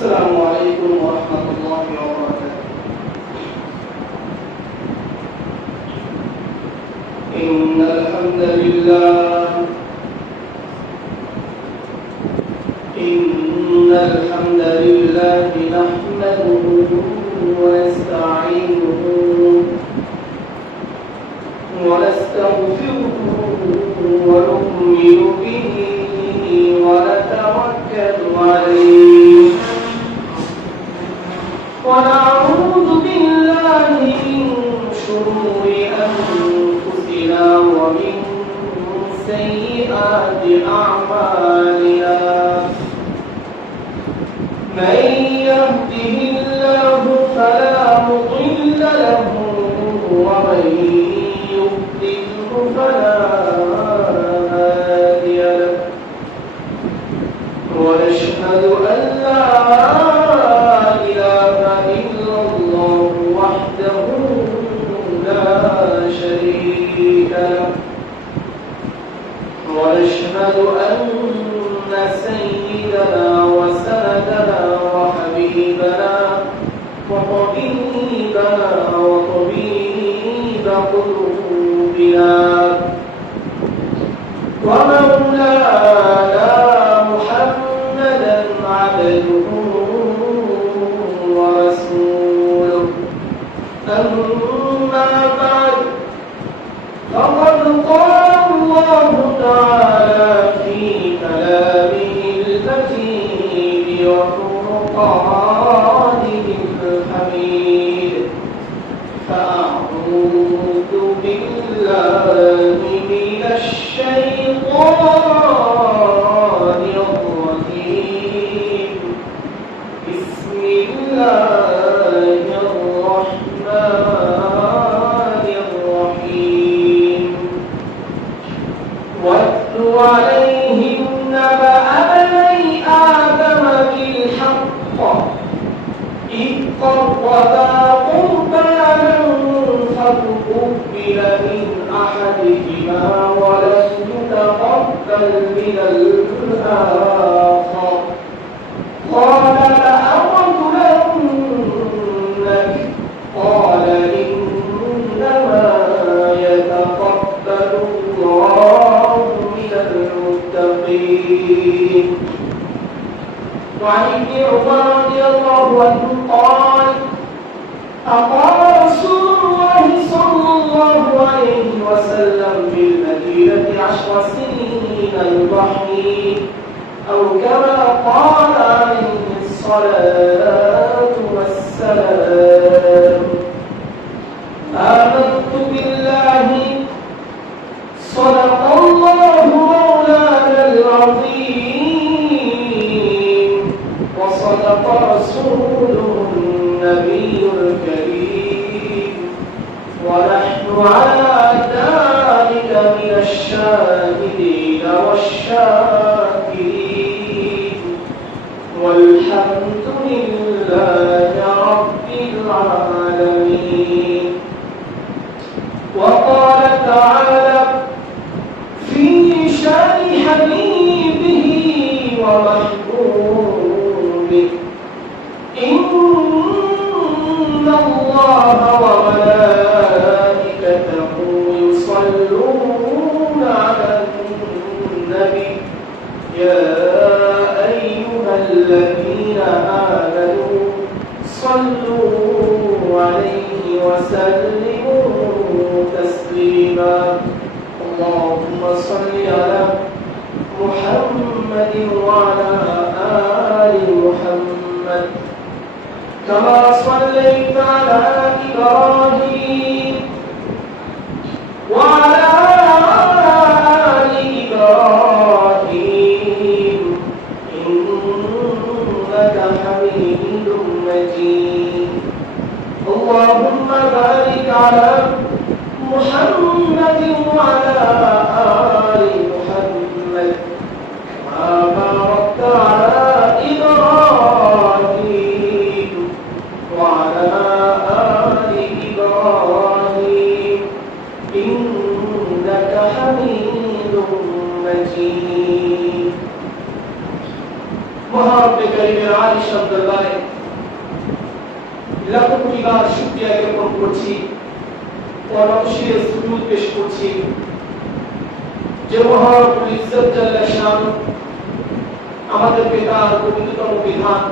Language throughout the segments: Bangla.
السلام عليكم ورحمة الله وبركاته. إن الحمد لله نحمده ونستعينه ونستغفره ونؤمن به ونتوكل عليه ونعوذ بالله من شرور أنفسنا ومن سيئات أعمالنا من يهده الله فلا مضل له ومن يضلل فلا هادي له ونشهد أن لا إله إلا الله وحده لا شريك له ونشهد أن سيدنا وسندنا وحبيبنا وطبيبنا وطبيب قلوبنا ومولانا محمدا عبده ورسوله أما بعد فقد قال الله تعالى في كلامه المجيد وفرقانه الحميد فأعوذ بالله من الشيطان الرجيم بسم الله الرحمن الرحيم واتل عليهم نبأ بني آدم بالحق إذ قربا قربانا فتقبل من أحدهما ولم يتقبل من الآخر قال لأقتلنك قال إنما يتقبل الله من المتقين. وعن ابن عمر رضي الله عنه قال أقام رسول الله صلى الله عليه وسلم بالمدينة 10 سنين يضحي أو كما قال عليه الصلاة والسلام آمنت بالله صدق الله مولانا العظيم وصدق رسوله النبي الكريم ونحن على ذلك من الشاهدين والشاكرين والحمد لله رب العالمين. وقال تعالى في شان حبيبه ومحبوبه إن الله وملائكته يصلون على النبي يا أيها الذين آمنوا صلوا عليه وسلموا تسليما. اللهم صل على محمد وعلى آل محمد كما صليت على إبراهيم وعلى آل إبراهيم إنك حميد مجيد. اللهم بارك على محمد وعلى آل محمد كما باركت على إبراهيم وعلى آل إبراهيم إنك حميد مجيد. রব্বে কারীমের আলিশান দরবারে লাখো কোটি বার শুকরিয়া জ্ঞাপন করছি, পরমশিরে সুজুদ পেশ করছি যে মহান রব্বুল ইজ্জত জাল্লা শান আমাদের পিতার পবিত্রতম বিধান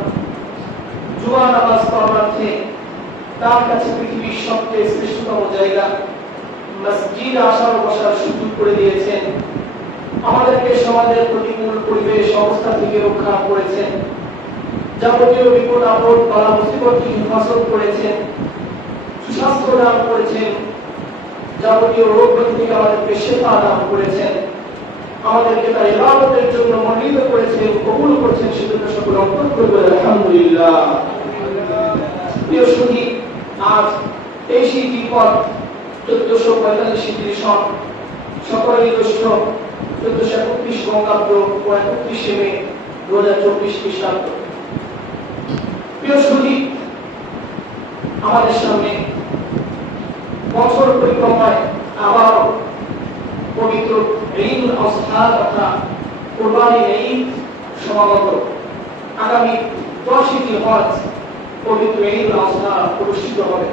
জুমা নামাজ পড়াতে তার কাছে পৃথিবীর সবচেয়ে শ্রেষ্ঠতম জায়গা মসজিদ আসার বসার সুযোগ করে দিয়েছেন। আমাদেরকে সমাজের প্রতিকূল পরিবেশ অবস্থা থেকে রক্ষা করেছেন, যাবতীয় বিপদ আপদ বালা মুসিবত থেকে হেফাজত করেছেন, সুস্বাস্থ্য দান করেছেন, যাবতীয় রোগ ব্যাধি থেকে আমাদেরকে শেফা দান করেছেন, আমাদেরকে তার ইবাদতের জন্য মনোনীত করেছেন, কবুল করেছেন। সেজন্য সকল অন্তর করবে আলহামদুলিল্লাহ। প্রিয় সুধী, আজ 23 জিলকদ 1445 হিজরি সন 17 জ্যৈষ্ঠ 1431 বঙ্গাব্দ ও 31 মে 2024 খ্রিস্টাব্দ। প্রিয় সুধী, আমাদের সামনে বছর পরিক্রমায় আবার পবিত্র ঈদুল আযহা তথা কুরবানির ঈদ সমাগত। আগামী 10 জিলহজ পবিত্র ঈদুল আযহা অনুষ্ঠিত হবে।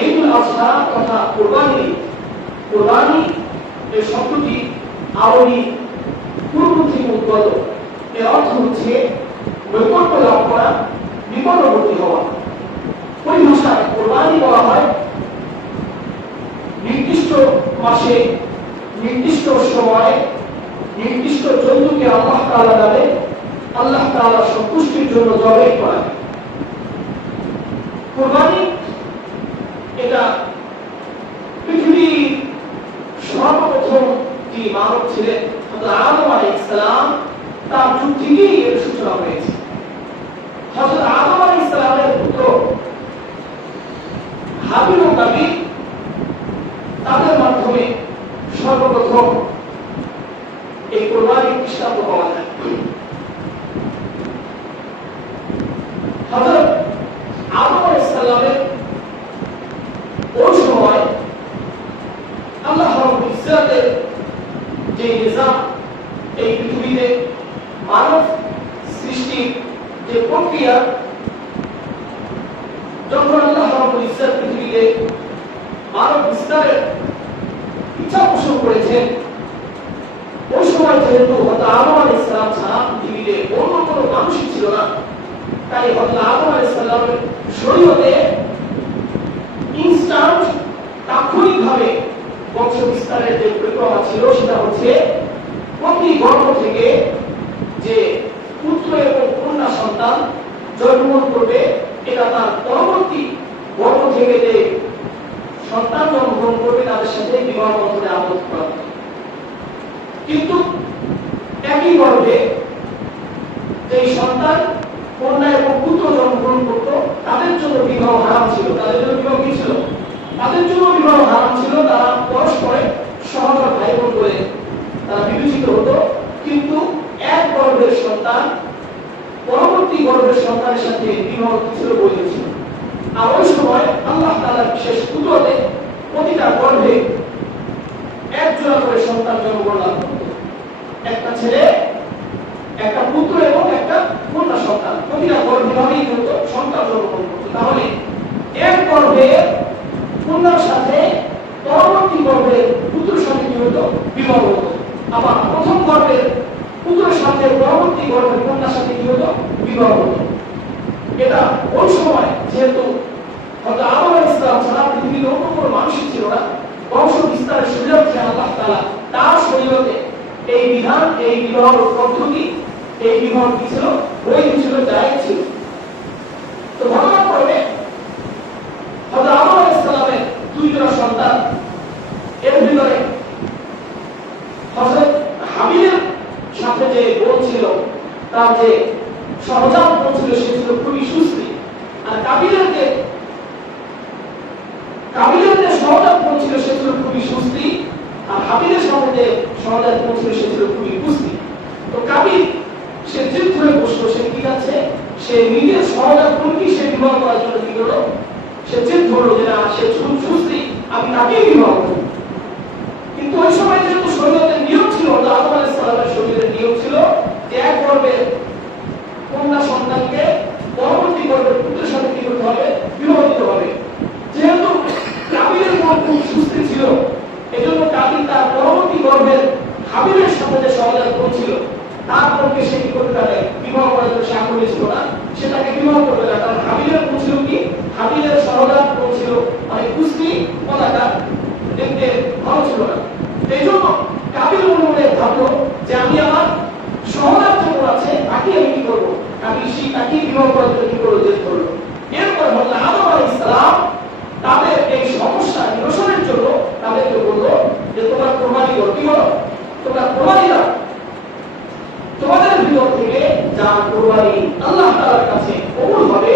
ঈদুল আযহা তথা কুরবানি, কুরবানি এই শব্দটি আরবি পূর্ব থেকে উদ্ভূত। এর অর্থ হচ্ছে নৈকট্য লাভ করা, নিকটবর্তী হওয়া। ওই ভাষায় কুরবানি বলা হয় নির্দিষ্ট মাসে নির্দিষ্ট সময়ে নির্দিষ্ট জন্তুকে আল্লাহ তাআলা নামে আল্লাহ তাআলা সন্তুষ্টির জন্য জবাই করা। কুরবানি এটা পৃথিবীর সর্বপ্রথম যে মানব ছিলেন হযরত আদম আলাইহিস সালাম, তার যুগ থেকেই এর সূচনা হয়েছে। হযরত আদম আলাইহিস সালামের পুত্র হাবিল ও কাবিল, তাদের মাধ্যমে সর্বপ্রথম এই কুরবানি দৃষ্টান্ত পাওয়া যায়। হযরত আদম আলাইহিস সালামের ওই সময় আল্লাহ রাব্বুল ইজ্জতের যে নিজাম, এই পৃথিবীতে মানব সৃষ্টির যে প্রক্রিয়া, যখন আল্লাহ রাব্বুল ইজ্জত পৃথিবীতে মানব বিস্তারের ইচ্ছা পোষণ করেছেন, ওই সময় যেহেতু হযরত আদম আলাইহিস সালাম ছাড়া পৃথিবীতে অন্য কোনো মানুষই ছিল না, তাই হযরত আদম আলাইহিস সালামের শরীয়তে ইনস্ট্যান্ট তাৎক্ষণিকভাবে বংশ বিস্তারের যে প্রক্রিয়া ছিল সেটা হচ্ছে প্রতি গর্ভ থেকে যে পুত্র এবং কন্যা সন্তান জন্মগ্রহণ করবে, এটা তার পরবর্তী গর্ভ থেকে যে সন্তান জন্মগ্রহণ করবে তাদের সাথে বিবাহ বন্ধনে আবদ্ধ করা। কিন্তু একই গর্ভে যে সন্তান কন্যা এবং পুত্র জন্মগ্রহণ করত, তাদের জন্য বিবাহ হারাম ছিল। তাদের জন্য বিবাহ কি ছিল? তাদের জন্য বিবাহ হারাম ছিল। তারা পরস্পরে সহোদর ভাই বোন বলে তারা বিবেচিত হতো। কিন্তু এক গর্ভের সন্তান পরবর্তী গর্ভের সন্তানের সাথে বিবাহ ছিল, বৈধ ছিল। আর ওই সময় আল্লাহ তাআলার বিশেষ কুদরতে প্রতিটা গর্ভে এক জোড়া করে সন্তান জন্মগ্রহণ লাভ করত। একটা ছেলে, একটা পুত্র এবং একটা কন্যা সন্তান। প্রতিটা গর্ভে ভাবেই হতো সন্তান জন্মগ্রহণ করত। তাহলে এক গর্ভের কন্যার সাথে পরবর্তী গর্ভের পুত্রের সাথে কি হতো? বিবাহ হতো। আবার প্রথম গর্ভের পুত্রের সাথে পরবর্তী গর্ভের কন্যার সাথে কি হতো? বিবাহ হতো। এটা ওই সময় যেহেতু হযরত আদম আলাইহিস সালাম ছাড়া পৃথিবীর অন্য কোনো মানুষই ছিল না, বংশ বিস্তারের সুযোগে আল্লাহ তাআলা তার শরীয়তে এই বিধান, এই বিবাহ পদ্ধতি, এই বিবাহ কি ছিল? বৈধ ছিল, জায়েজ ছিল। তো ঘটনাক্রমে হযরত আদম আলাইহিস সালামের দুই জোড়া সন্তান, এর ভিতরে হযরত হাবিলের সাথে যে বোন ছিল, তার যে সহজাত বোন ছিল, সে ছিল খুবই সুস্থি। আর কাবিলের যে সহজাত বোন ছিল, সে ছিল খুবই সুস্থি। আর হাবিলের সাথে যে সহজাত বোন ছিল, সে ছিল খুবই কুস্তি। তো কাবিল সে জিদ ধরে বসলো, সে কি আছে, সে নিজের সহজাত বোনকে সে বিবাহ করার জন্য কি করলো, সে জিদ ধরলো যে না, সে সুস্থি, আমি তাকেই বিবাহ করব। কিন্তু ওই সময় যেহেতু শরীয়তের নিয়ম ছিল, আদম আলাইহিস সালামের শরীয়তের নিয়ম ছিল যে এক গর্ভে আপনকে সে কি করতে পারে, বিবাহ করার জন্য সে আগ্রহী ছিল না, সেটাকে বিবাহ করতে পারে। কারণ হাবিলের গুণ ছিল কি, হাবিলের সহজাত গুণ ছিল মানে কুস্তি পতাকা দেখতে ভালো ছিল না। এই জন্য কাবিল মনে মনে ভাবলো যে আমি আমার সহজাত যে গুণ আছে তাকে আমি কি করবো, কাবিল সেই তাকে বিবাহ করার জন্য কি করলো, জেদ করলো। এরপর হল আদম আলাইহিস সালাম তাদের এই সমস্যা নিরসনের জন্য তাদেরকে বললো যে তোমরা কোরবানি করো। কি হলো, তোমরা কোরবানি দাও। তোমাদের ভিতর থেকে যা কোরবানি আল্লাহ তাআলার কাছে কবুল হবে,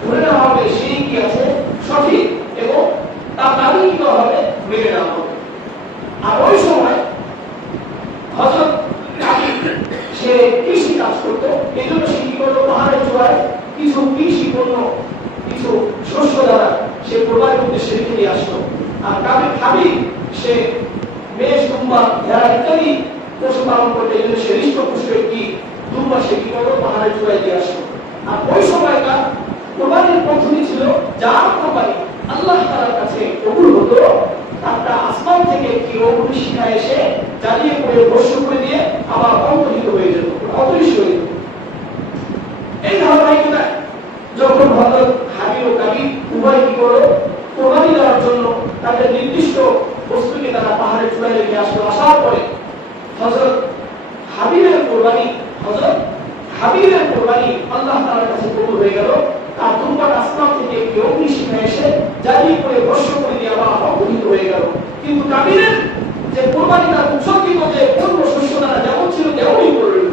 ধরে নেওয়া হবে সেই কি আছে সঠিক, এবং তার দাবি কি হবে, মেনে নেওয়া হবে। আর ওই সময় হযরত কাবিল সে কৃষি কাজ করতো, এই জন্য সে কি করলো, পাহাড়ের চূড়ায় কিছু কৃষি পণ্য, কিছু শস্য দ্বারা সে কোরবানির উদ্দেশ্যে রেখে দিয়ে আসতো। আর কাবিল সে মেষ, দুম্বা, ভেড়া ইত্যাদি পশু পালন করতে, এই জন্য সে হৃষ্টপুষ্ট একটি দুম্বা সে কি করলো, পাহাড়ের চূড়ায় দিয়ে আসতো। আর ওই সময়কার কোরবানির পদ্ধতি ছিল যার কোরবানি আল্লাহ তাআলার কাছে কবুল হতো, তারটা আসমান থেকে একটি অগ্নিশিখা এসে জ্বালিয়ে পড়ে ভস্ম করে দিয়ে আবার অন্তর্হিত হয়ে যেত, অদৃশ্য হয়ে যেত। এই ধারাবাহিকতা যখন হযরত হাবিল ও কাবিল উভয় কি করলো, কোরবানি দেওয়ার জন্য তাদের নির্দিষ্ট বস্তুকে তারা পাহাড়ের চূড়ায় রেখে আসলো। আসার পরে হযরত হাবিলের কোরবানি আল্লাহ তাআলার কাছে কবুল হয়ে গেল। তার দুম্বার আসমান থেকে একটি অগ্নিশিখা এসে জ্বালিয়ে পড়ে ভস্ম করে দিয়ে আবার অন্তর্হিত হয়ে গেল। কিন্তু কাবিলের যে কোরবানি তার উৎসর্গিত যে পূর্ণ শস্য দ্বারা যেমন ছিল তেমনই করে রইল।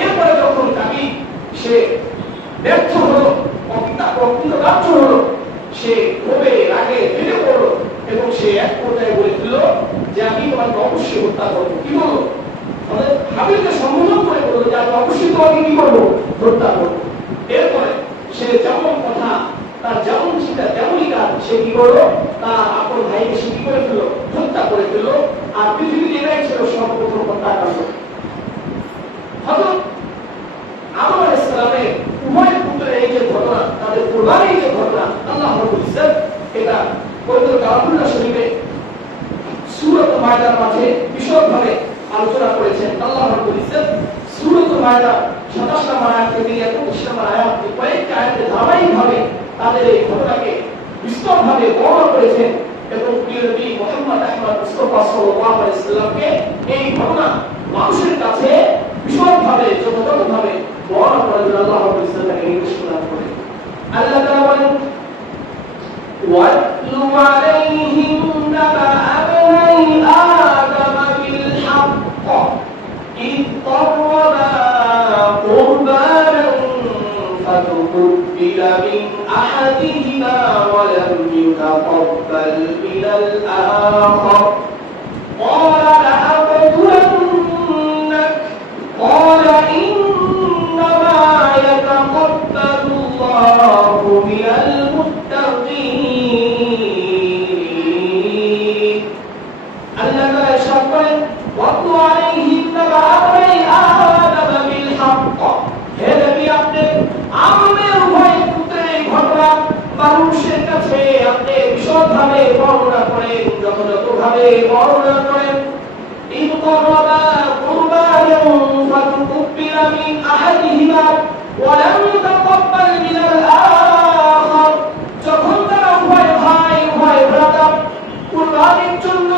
এরপরে যখন কাবিল সে ব্যর্থ হলো, অকৃতকার্য হলো, সে ক্ষোভে রাগে ফেটে পড়লো এবং সে এক পর্যায়ে বলে দিল যে আমি তোমাকে অবশ্যই হত্যা করবো। কি বলবো, হাবিলকে সম্বোধন করে বললো যে আমি অবশ্যই তোমাকে কি করবো, হত্যা করবো। এরপরে সে যেমন কথা, তার যেমন চিন্তা তেমনই কাজ, সে কি করলো, তার আপন ভাইকে সে কি করে ফেললো, হত্যা করে ফেললো। আর পৃথিবীতে এটাই ছিল সর্বপ্রথম হত্যাকাণ্ড। হযরত আদম আলাইহিস সালামের উভয় পুত্রের এই যে ঘটনা, তাদের কোরবানির যে ঘটনা, আল্লাহ রাব্বুল ইজ্জত এটা পবিত্র কালামুল্লাহ শরীফে সূরাত মায়দার মাঝে বিশদভাবে আলোচনা করেছেন। আল্লাহ রাব্বুল ইজ্জত সূরাত মায়দা 27 নম্বর আয়াত থেকে 25 নম্বর আয়াত, কয়েকটি আয়াতে ধারাবাহিকভাবে তাদের এই ঘটনাকে বিস্তরভাবে বর্ণনা করেছেন এবং প্রিয় নবী মুহাম্মদ আহমদ মুস্তাফা সাল্লাল্লাহু আলাইহি সাল্লামকে এই ঘটনা মানুষের কাছে বিশদভাবে যথাযথভাবে বর্ণনা করার জন্য আল্লাহ রাব্বুল ইজ্জত তাকে নির্দেশ প্রদান করেন। আল্লাহ তাআলা বলেন, ওয়াতলু আলাইহিম নাবা আবনাই আদম বিল হাক্ক ইয قربا قربانا فتقبل من أحدهما ولم يتقبل من الآخر قال لأقتلنك قال إنما يتقبل الله من المتقين. الذين شكروا واتل عليهم نبأ ابني آدم بالحق. হে নবী, আপনি আমাদের উভয় পুত্রের ঘটনা মানুষের কাছে আপনি বিশদভাবে বর্ণনা করেন, যথাযথভাবে বর্ণনা করেন। ইন করবা কুরবানান ফাতুকবিলা মিন আহাদিহিমা ওয়া লাম ইউতাকাব্বাল মিনাল আখার। যখন তারা উভয় ভাই উভয় ভ্রাতা কুরবানির জন্য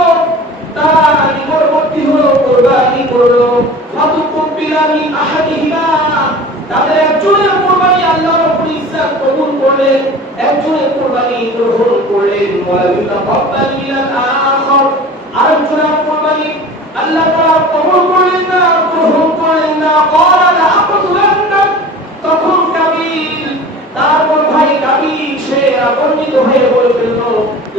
তারা নিকটবর্তী হলো, কুরবানি করলো, ফাতুকবিলা মিন আহাদিহিমা, তাদের একজনের কুরবানি আল্লাহ রাব্বুল ইজ্জত কবুল করলেন, একজনের কুরবানি গ্রহণ করলেন। ওয়া লাম ইউতাকাব্বাল মিনাল আখার, আরেকজনের কুরবানি আল্লাহ তাআলা কবুল করলেন না, গ্রহণ করলেন না। ক্বালা লাআকতুলান্নাক, তখন কাবিল তার বড় ভাই কাবিল সে রাগান্বিত হয়ে বলে ফেলল,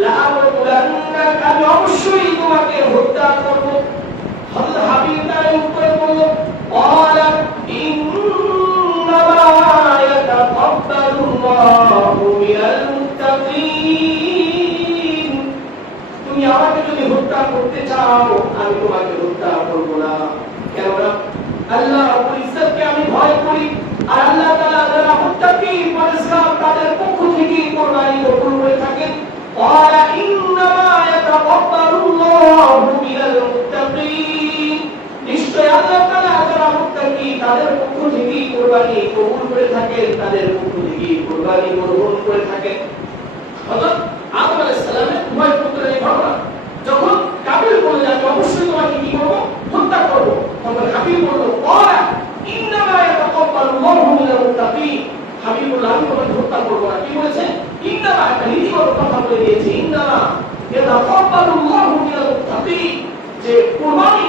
লাআকতুলান্নাক, আমি অবশ্যই তোমাকে হত্যা করব। হযরত হাবিল তার উত্তরে বলল, ক্বালা ইন্নামা ইয়াতাকাব্বালুল্লাহু মিনাল মুত্তাকিন। তুমি আমাকে যদি হত্যা করতে চাও আমি তোমাকে হত্যা তাদের পক্ষ থেকে কুরবানি কবুল করে থাকেন, তাদের পক্ষ থেকে কুরবানি গ্রহণ করে থাকেন। অর্থাৎ আদম আলাইহিস সালামের উভয় পুত্রের এই ঘটনা যখন কাবিল বলল যে আমি অবশ্যই তোমাকে কি করব, হত্যা করব, তখন হাবিল বলল ক্বালা ইন্নামা ইয়াতাকাব্বালুল্লাহু মিনাল মুত্তাকিন। হাবিল বলল আমি তোমাকে হত্যা করব না। কি বলেছে? ইন্নামা, একটা নীতিগত কথা বলে দিয়েছে, ইন্নামা ইয়াতাকাব্বালুল্লাহু মিনাল মুত্তাকিন, যে কুরবানি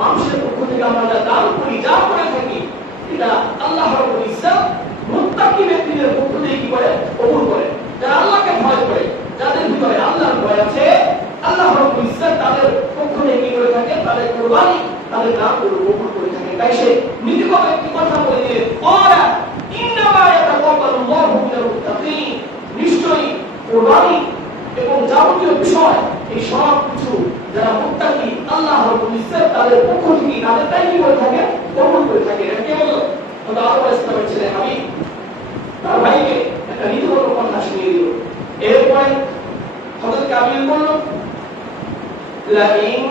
মানুষের পক্ষ থেকে আমরা যা দান করি, যা করে থাকি, এটা আল্লাহ রাব্বুল ইজ্জত মুত্তাকি ব্যক্তিদের পক্ষ থেকে কি করে, কবুল করে। যারা আল্লাহকে ভয় করে, যাদের ভিতরে আল্লাহর ভয় আছে, আল্লাহ রাব্বুল ইজ্জত তাদের পক্ষ থেকে কি করে থাকে, তাদের কুরবানি, তাদের দানগুলো কবুল করে থাকে। তাই সে নীতিগত একটি কথা বলে দিয়ে ক্বালা ইন্নামা ইয়াতাকাব্বালুল্লাহু মিনাল মুত্তাকিন, নিশ্চয়ই কুরবানি এবং যাবতীয় বিষয় এই সব কিছু যারা মুত্তাকি আল্লাহ রাব্বুল ইজ্জত তাদের পক্ষ থেকে তাদের তাই কি করে থাকে, কবুল করে থাকে। এটা কে বলল? আদম আলাইহিস সালামের ছেলে হাবিল তার ভাইকে একটা নীতিগত কথা শুনিয়ে দিল। এরপরে হযরত কাবিল বলল লাইন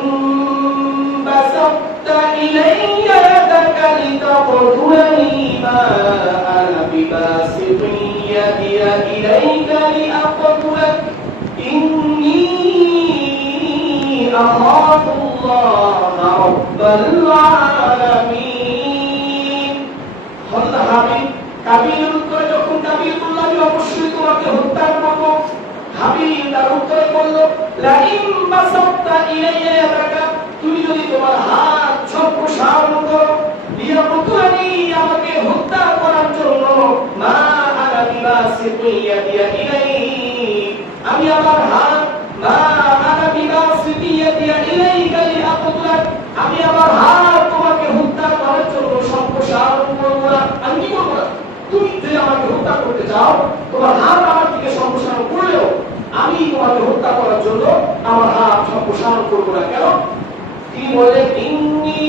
বাসাতা ইলাইয়া ইয়াদাকা লিতাকতুলানি মা আনা বিবাসিতিন ইয়াদিয়া ইলাইকা লিআকতুলাক ইন্নী আখাফুল্লাহ রাব্বাল আলামিন। হযরত হাবিল কাবিলের উত্তরে যখন কাবিল বলল আমি অবশ্যই তোমাকে হত্যা করব, হাবিল তার উত্তরে বলল লাইন বাসাতা ইলাইয়া ইয়াদাকা, তুমি যদি তোমার হাত সম্প্রসারণ করো লিয়াকতুলানি, আমাকে হত্যা করার জন্য, মা আনা বিবাসিতিন ইয়াদিয়া ইলাইক, আমি আমার হাত, মা আনা বিবাসিতিন ইয়াদিয়া ইলাইকা লিআকতুলাক, আমি আমার হাত তোমাকে হত্যা করার জন্য সম্প্রসারণ করব না। আমি কি করব না? তুমি যদি আমাকে হত্যা করতে চাও, তোমার হাত আমার দিকে সম্প্রসারণ করলেও আমি তোমাকে হত্যা করার জন্য আমার হাত সম্প্রসারণ করব না। কেন? তিনি বললেন ইন্নী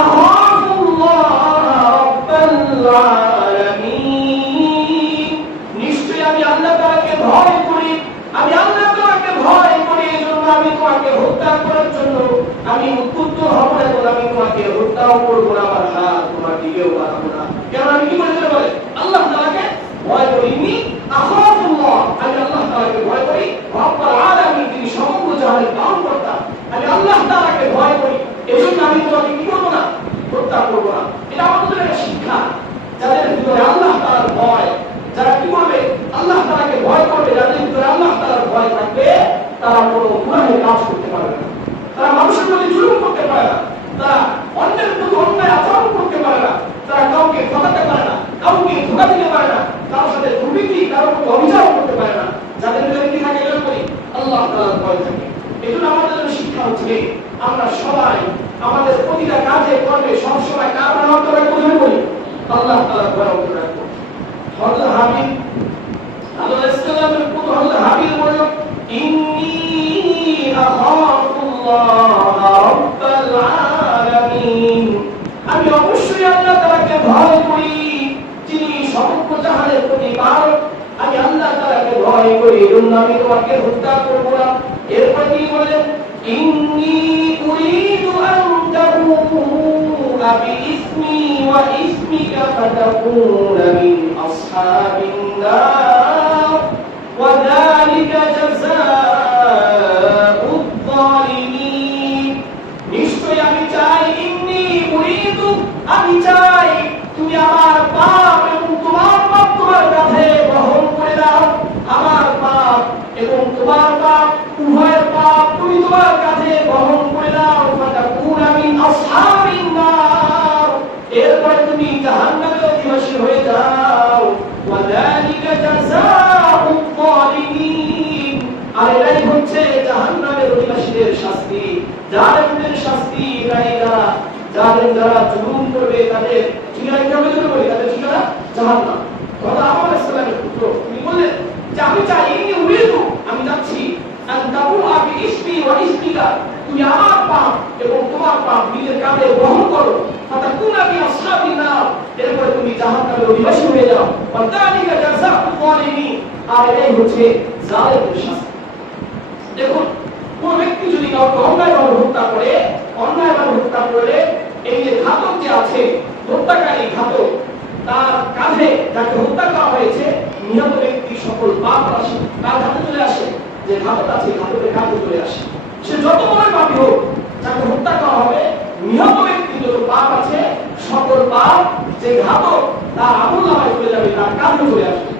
আখাফুল্লাহ রাব্বাল আলামিন, নিশ্চয়ই আমি আল্লাহ তাআলাকে ভয় করি, আমি আল্লাহ তাআলাকে ভয় করি, এজন্য আমি তোমাকে হত্যা করার জন্য আমি উদ্যত হব না, এবং আমি তোমাকে হত্যাও করব না, আমার হাত তোমার দিকেও বাড়াবো না। কেন? আমি কি বলেছি? বলে আল্লাহ তাআলাকে ভয় করি, ইন্নী আখাফুল্লাহ, আমি আল্লাহ তাআলাকে ভয় করি, রাব্বাল আলামিন, তিনি সমগ্র জাহানের পালনকর্তা, আমি আল্লাহ তাআলাকে ভয় করি, এজন্য আমি তোমাকে কি করব না, হত্যা করব না। এটা আমাদের একটা শিক্ষা, যাদের ভিতরে আল্লাহ তাআলার ভয়, যারা কি করবে, আল্লাহ তাআলাকে ভয় করবে, যাদের ভিতরে আল্লাহ তাআলার ভয় থাকবে, তারা কোনো গুনাহের কাজ করতে পারবে না, তারা মানুষের প্রতি জুলুম করতে পারে না, তারা অন্যের প্রতি অন্যায় আচরণ করতে পারে না, তারা কাউকে ঠকাতে পারে না, কাউকে ধোঁকা দিতে পারে না, কারোর সাথে দুর্নীতি, কারোর প্রতি অভিযোগ করতে পারে না। যাদের ভিতরে কি থাকে? এর করি আল্লাহ তাআলার ভয় থাকে। এজন্য আমাদের জন্য শিক্ষা হচ্ছে আমরা সবাই আমাদের প্রতিটা কাজে কর্মে সবসময় কার নাম অন্তরায় করি, আল্লাহ তাআলার ভয় অন্তরায় রাখবো। হযরত হাবিল আলাইহিস সালামের পুত্র হযরত হাবিল বলল ইন্নী আখাফুল্লাহ রাব্বাল আলামিন, আমি অবশ্যই আল্লাহ তাআলাকে ভয় করি, যিনি সমগ্র জাহানের প্রতিপালক, আমি আল্লাহ তাআলাকে ভয় করি, এজন্য আমি তোমাকে হত্যা করব না। এরপর তিনি বলেন ইন্নী উরিদু আন তাবুআ বিইসমি ওয়া ইসমিকা ফাতাকুনা মিন আসহাবিন নার ওয়া যালিকা জাযাউয যালিমিন। নিশ্চয়ই আমি চাই, ইন্নী উরিদু, আমি চাই তুমি আমার পাপ এবং তোমার পাপ তোমার কাঁধে বহন করে দাও, আমার পাপ এবং তোমার পাপ উভয়ের পাপ তুমি তোমার কাঁধে বহন করে দাও, ফাতাকুনা মিন আসহাবিন নার, এরপর তুমি জাহান্নামের অধিবাসী হয়ে যাও, ওয়া যালিকা জাযাউয যালিমিন, আর এটাই হচ্ছে জাহান্নামের অধিবাসীদের শাস্তি, জালেমদের শাস্তি। যারা জুলুম করবে তাদের ঠিকানা কি হবে? তাদের ঠিকানা জাহান্নাম। খোদা আদম আলাইহিস সালামের পুত্র তিনি বললেন যে আমি চাই, ইন্নী উরিদু, আমি যাচ্ছি, আন তাবুআ বিইসমি ওয়া ইসমিকা, তুমি আমার পাপ এবং তোমার পাপ নিজের কাঁধে বহন করো, ফাতাকুনা মিন আসহাবিন নার, এরপরে তুমি জাহান্নামের অধিবাসী হয়ে যাও, ওয়া যালিকা জাযাউয যালিমিন, আর এটাই হচ্ছে জালেমদের শাস্তি। দেখুন, কোন ব্যক্তি যদি কাউকে অন্যায়ভাবে হত্যা করে, অন্যায়ভাবে হত্যা করে, এই যে ঘাতক যে আছে হত্যাকারী ঘাতক তার কাঁধে যাকে হত্যা করা হয়েছে নিহত ব্যক্তির সকল পাপ রাশি তার হাতে চলে আসে। যে ঘাতক আছে ঘাতকের কাঁধে চলে আসে। সে যত বড় পাপী হোক, যাকে হত্যা করা হবে নিহত ব্যক্তির যত পাপ আছে সকল পাপ যে ঘাতক তার আমলনামায় চলে যাবে, তার কাঁধে চলে আসবে।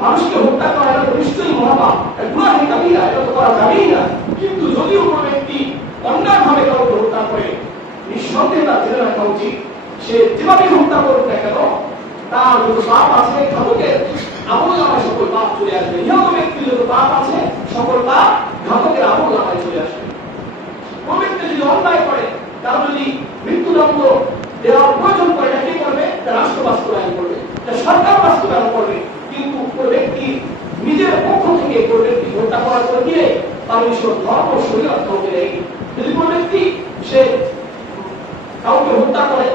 মানুষকে হত্যা করা এটা নিশ্চয়ই মহাপাপ, গুনাহ কাবীরা, এটা তো করা যাবেই না। কিন্তু যদিও কোনো ব্যক্তি অন্যায়ভাবে কাউকে হত্যা করে, নিঃসন্দেহে তার জেনে রাখা উচিত সে যেভাবে হত্যা করুক না কেন তার যত পাপ আছে ঘাতকের আমলনামায় সকল পাপ চলে আসবে। নিহত ব্যক্তির যত পাপ আছে সকল পাপ ঘাতকের আমলনামায় চলে আসবে। কোন ব্যক্তি যদি অন্যায় করে, তার যদি মৃত্যুদণ্ড দেওয়ার প্রয়োজন করে, এটা কি করবে? রাষ্ট্র বাস্তবায়ন করবে, সরকার বাস্তবায়ন করবে। কিন্তু কোন ব্যক্তি নিজের পক্ষ থেকে কোন ব্যক্তি হত্যা করার পর গিয়ে পারমিশন ধর্ম শরীয়ত কাউকে নেই। যদি কোন ব্যক্তি সে কাউকে হত্যা করে,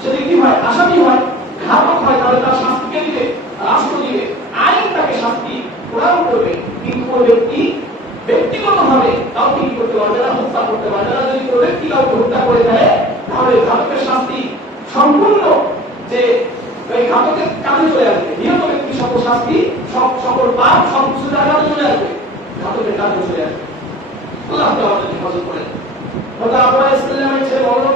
সেটা কি হয়? আসামি হয়, ঘাতক হয়, তাহলে তার শাস্তিকে দিবে, রাষ্ট্র দিবে, আইন তাকে শাস্তি প্রদান করবে। কিন্তু কোন ব্যক্তি ব্যক্তিগতভাবে কাউকে কি করতে পারবে না? হত্যা করতে পারবে না। যদি কোন ব্যক্তি কাউকে হত্যা করে দেয়, তাহলে ঘাতকের শাস্তি সম্পূর্ণ যে এই ঘাতকের কাজে চলে আসবে। নিহত ব্যক্তির সকল শাস্তি সকল পাপ সব কিছু কাজে চলে আসবে, ঘাতকের কাজে চলে আসবে। আল্লাহ আমাদের হেফাজত করেন। খোদা আপনার ইসলামের ছেলে বলো,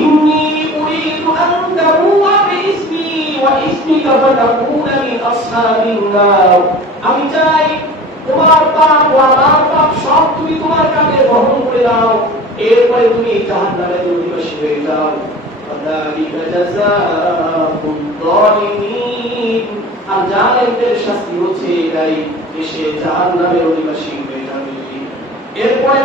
ইন্নী উরিদু আন তাবুআ বিইসমি ওয়া ইসমিকা ফাতাকুনা মিন আসহাবিন নার। আমি চাই তোমার পাপ ও আমার পাপ সব তুমি তোমার কাঁধে বহন করে নাও, এরপরে তুমি জাহান্নামের অধিবাসী হয়ে যাও। ফাযালিকা জাযাউল যালিমিন। আর জালেমদের শাস্তি হচ্ছে এটাই যে সে জাহান্নামের অধিবাসী হয়ে যাবে। এরপরে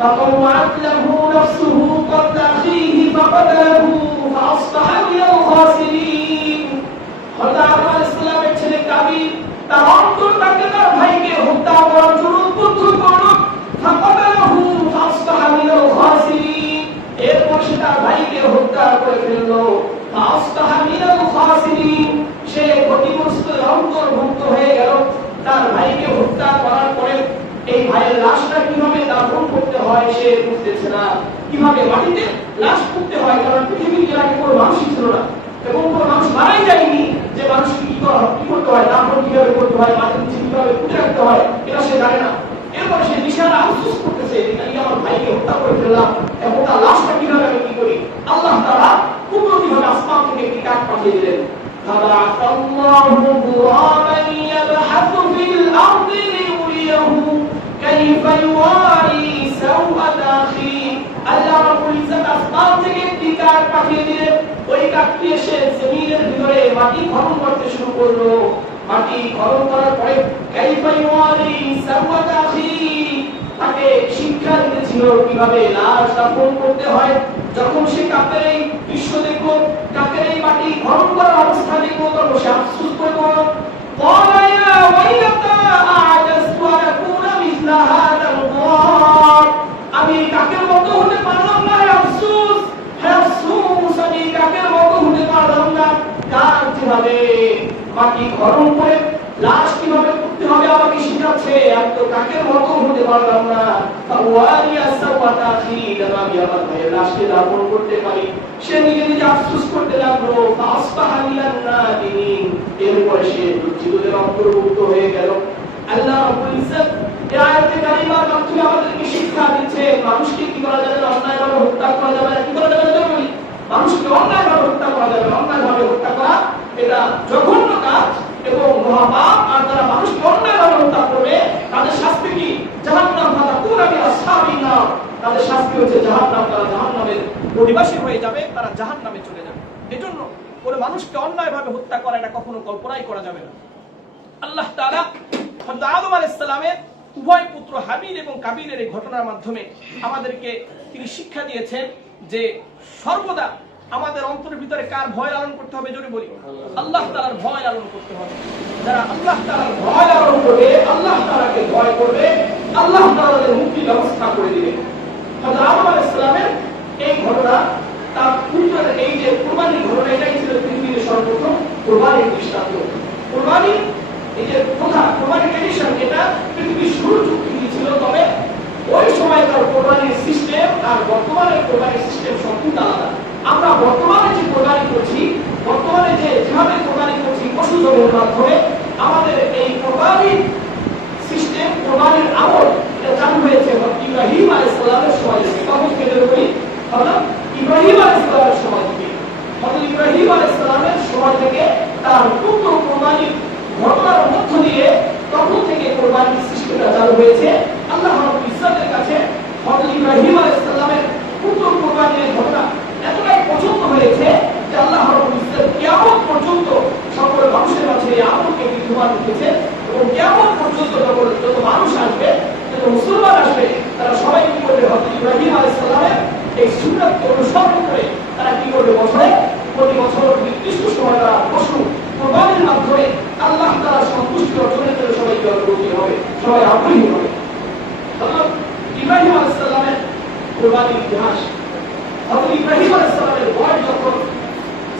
فطوعت له نفسه قتل أخيه فقتله فأصبح من الخاسرين। হযরত আদম আলাইহিস ছেলে কাবীল তার অন্তর তাকে তার ভাইকে হত্যা করার জন্য উদ্বুদ্ধ করল। ফাকাতালাহু ফাসবাহা মিনাল খাসিরিন। এরপর সে তার ভাইকে হত্যা করে ফেলল। ফাসবাহা মিনাল খাসিরিন। সে ক্ষতিগ্রস্ত অন্তর্ভুক্ত হয়ে গেল। তার ভাইকে হত্যা করার পরে এই ভাইয়ের লাশটা কিভাবে দাফন করতে হয় সে বুঝতেছে না, কিভাবে মাটিতে লাশ পুঁততে হয়, কারণ পৃথিবীর আগে কোনো মানুষই ছিল না এবং কোনো মানুষ মারাই যায়নি যে মানুষকে কি করতে হয়, দাফন কিভাবে করতে হয়, মাটির নিচে কিভাবে পুঁতে রাখতে হয়, এটা সে জানে না। এরপর সে দিশারা আফসোস করতেছে যে আমি আমার ভাইকে হত্যা করে ফেললাম, এবং তার লাশটা কিভাবে আমি কি করি। আল্লাহ তাআলা কুদরতিভাবে আসমান থেকে একটি কাক পাঠিয়ে দিলেন। ফাবাআসাল্লাহু গুরাবান ইয়াবহাসু ফিল আরদি লিউরিয়াহু কাইফা ইউয়ারি সাওআতা আখি। আল্লাহ রাব্বুল ইজ্জত আসমান থেকে একটি কাক পাঠিয়ে দিলেন। ওই কাকটি এসে জমিনের ভিতরে মাটি খনন করতে শুরু করলো। মাটি খনন করার পরে কাইফা ইউয়ারি সাওআতা আখি, তাকে শিক্ষা দিয়েছিল কিভাবে লাশ দাফন করতে হয়। যখন সে কাকের এই দৃশ্য দেখলো, কাকের এই মাটি খনন করার অবস্থা দেখলো, তখন সে আফসোস করে বলল, ক্বালা ইয়া ওয়াইলাতা আ'জাজতু আন আকুনা মিসলা হাযাল গুরাব। আমি কাকের মতো হতে পারলাম না, আফসোস, আফসোস, আমি কাকের মতো হতে পারলাম না। কাক যেভাবে মাটি খনন করে লাশ কিভাবে করতে হবে আমাকে শিখাচ্ছে, আমি তো কাকের মতো হতে পারলাম না। ফাওয়ারিয়া সাওয়াতা আখি, আমি আমার ভাইয়ের লাশকে দাফন করতে পারি। সে নিজে নিজে আফসোস করতে লাগলো। ফাসবাহা মিনান নাদিমিন। এরপরে সে লজ্জিতদের অন্তর্ভুক্ত হয়ে গেল। আল্লাহ রাব্বুল ইজ্জত এই আয়াতে কারিমার মাধ্যমে আমাদেরকে শিক্ষা দিচ্ছে মানুষকে কি করা যাবে, অন্যায়ভাবে হত্যা করা যাবে না, কি করা যাবে না। মানুষকে অন্যায়ভাবে হত্যা করা যাবে, অন্যায়ভাবে হত্যা করা এটা জঘন্য কাজ এবং মহাপাপ। আর যারা মানুষকে অন্যায়ভাবে হত্যা করবে তাদের শাস্তি কি? জাহান্নাম। ফাতাকুনা মিন আসহাবিন নার। তাদের শাস্তি হচ্ছে জাহান্নাম। তারা জাহান্নামের অধিবাসী হয়ে যাবে, তারা জাহান্নামে চলে যাবে। এজন্য কোনো মানুষকে অন্যায়ভাবে হত্যা করা এটা কখনো কল্পনাই করা যাবে না। আল্লাহ তাআলা হযরত আদম আলাইহিস সালামের উভয় পুত্র হাবিল এবং কাবিলের এই ঘটনার মাধ্যমে আমাদেরকে তিনি শিক্ষা দিয়েছেন যে সর্বদা আমাদের অন্তরের ভিতরে কার ভয় লালন করতে হবে? জোরে বলি, আল্লাহ তাআলার ভয় লালন করতে হবে। যারা আল্লাহ তাআলার ভয় লালন করবে, আল্লাহ তাআলাকে ভয় করবে, আল্লাহ তাআলার মুক্তির ব্যবস্থা করে দিবেন। হযরত আদম আলাইহিস সালামের এই ঘটনা, তার পুত্রের এই যে কুরবানির ঘটনা, এটাই ছিল পৃথিবীর সর্বপ্রথম কুরবানির দৃষ্টান্ত। কুরবানি এই যে প্রথা, কুরবানির ট্র্যাডিশন, এটা পৃথিবীর শুরু যুগ থেকে ছিল। তবে ওই সময়কার কুরবানির সিস্টেম আর বর্তমানের কুরবানির সিস্টেম সম্পূর্ণ আলাদা। আমরা বর্তমানে জমির মাধ্যমে আমাদের এই কোরবানির সিস্টেম, কোরবানির আমল এটা চালু হয়েছে ইব্রাহিম আলাইহিস সালামের সময় থেকে। কখন থেকে বলি? হযরত ইব্রাহিম আলাইহিস সালামের সময় থেকে। হযরত ইব্রাহিম আলাইহিস সালামের সময় থেকে তার পুত্র কোরবানির ঘটনার মধ্য দিয়ে তখন থেকে কোরবানির সিস্টেমটা চালু হয়েছে। আল্লাহ রাব্বুল ইজ্জতের কাছে হযরত ইব্রাহিম আলাইহিস সালামের পুত্র কোরবানির ঘটনা এতটাই পছন্দ হয়েছে যে আল্লাহ রাব্বুল ইজ্জত কিয়ামত পর্যন্ত সকল মানুষের মাঝে এই আমলকে বিদ্যমান রেখেছেন এবং কিয়ামত পর্যন্ত যত মানুষ আসবে, যত মুসলমান আসবে, তারা সবাই কি করবে? হযরত ইব্রাহিম আলাইহিস সালামের এই সুন্নাতকে অনুসরণ করে তারা কি করবে? প্রতি বছর নির্দিষ্ট সময় তারা পশু কোরবানির মাধ্যমে আল্লাহ তাআলার সন্তুষ্টি অর্জনের জন্য সবাই অগ্রগতি হবে, সবাই আগ্রহী হবে। হযরত ইব্রাহিম আলাইহিস সালামের কোরবানির ইতিহাস। হযরত ইব্রাহিম আলাইহিস সালামের বয়স যখন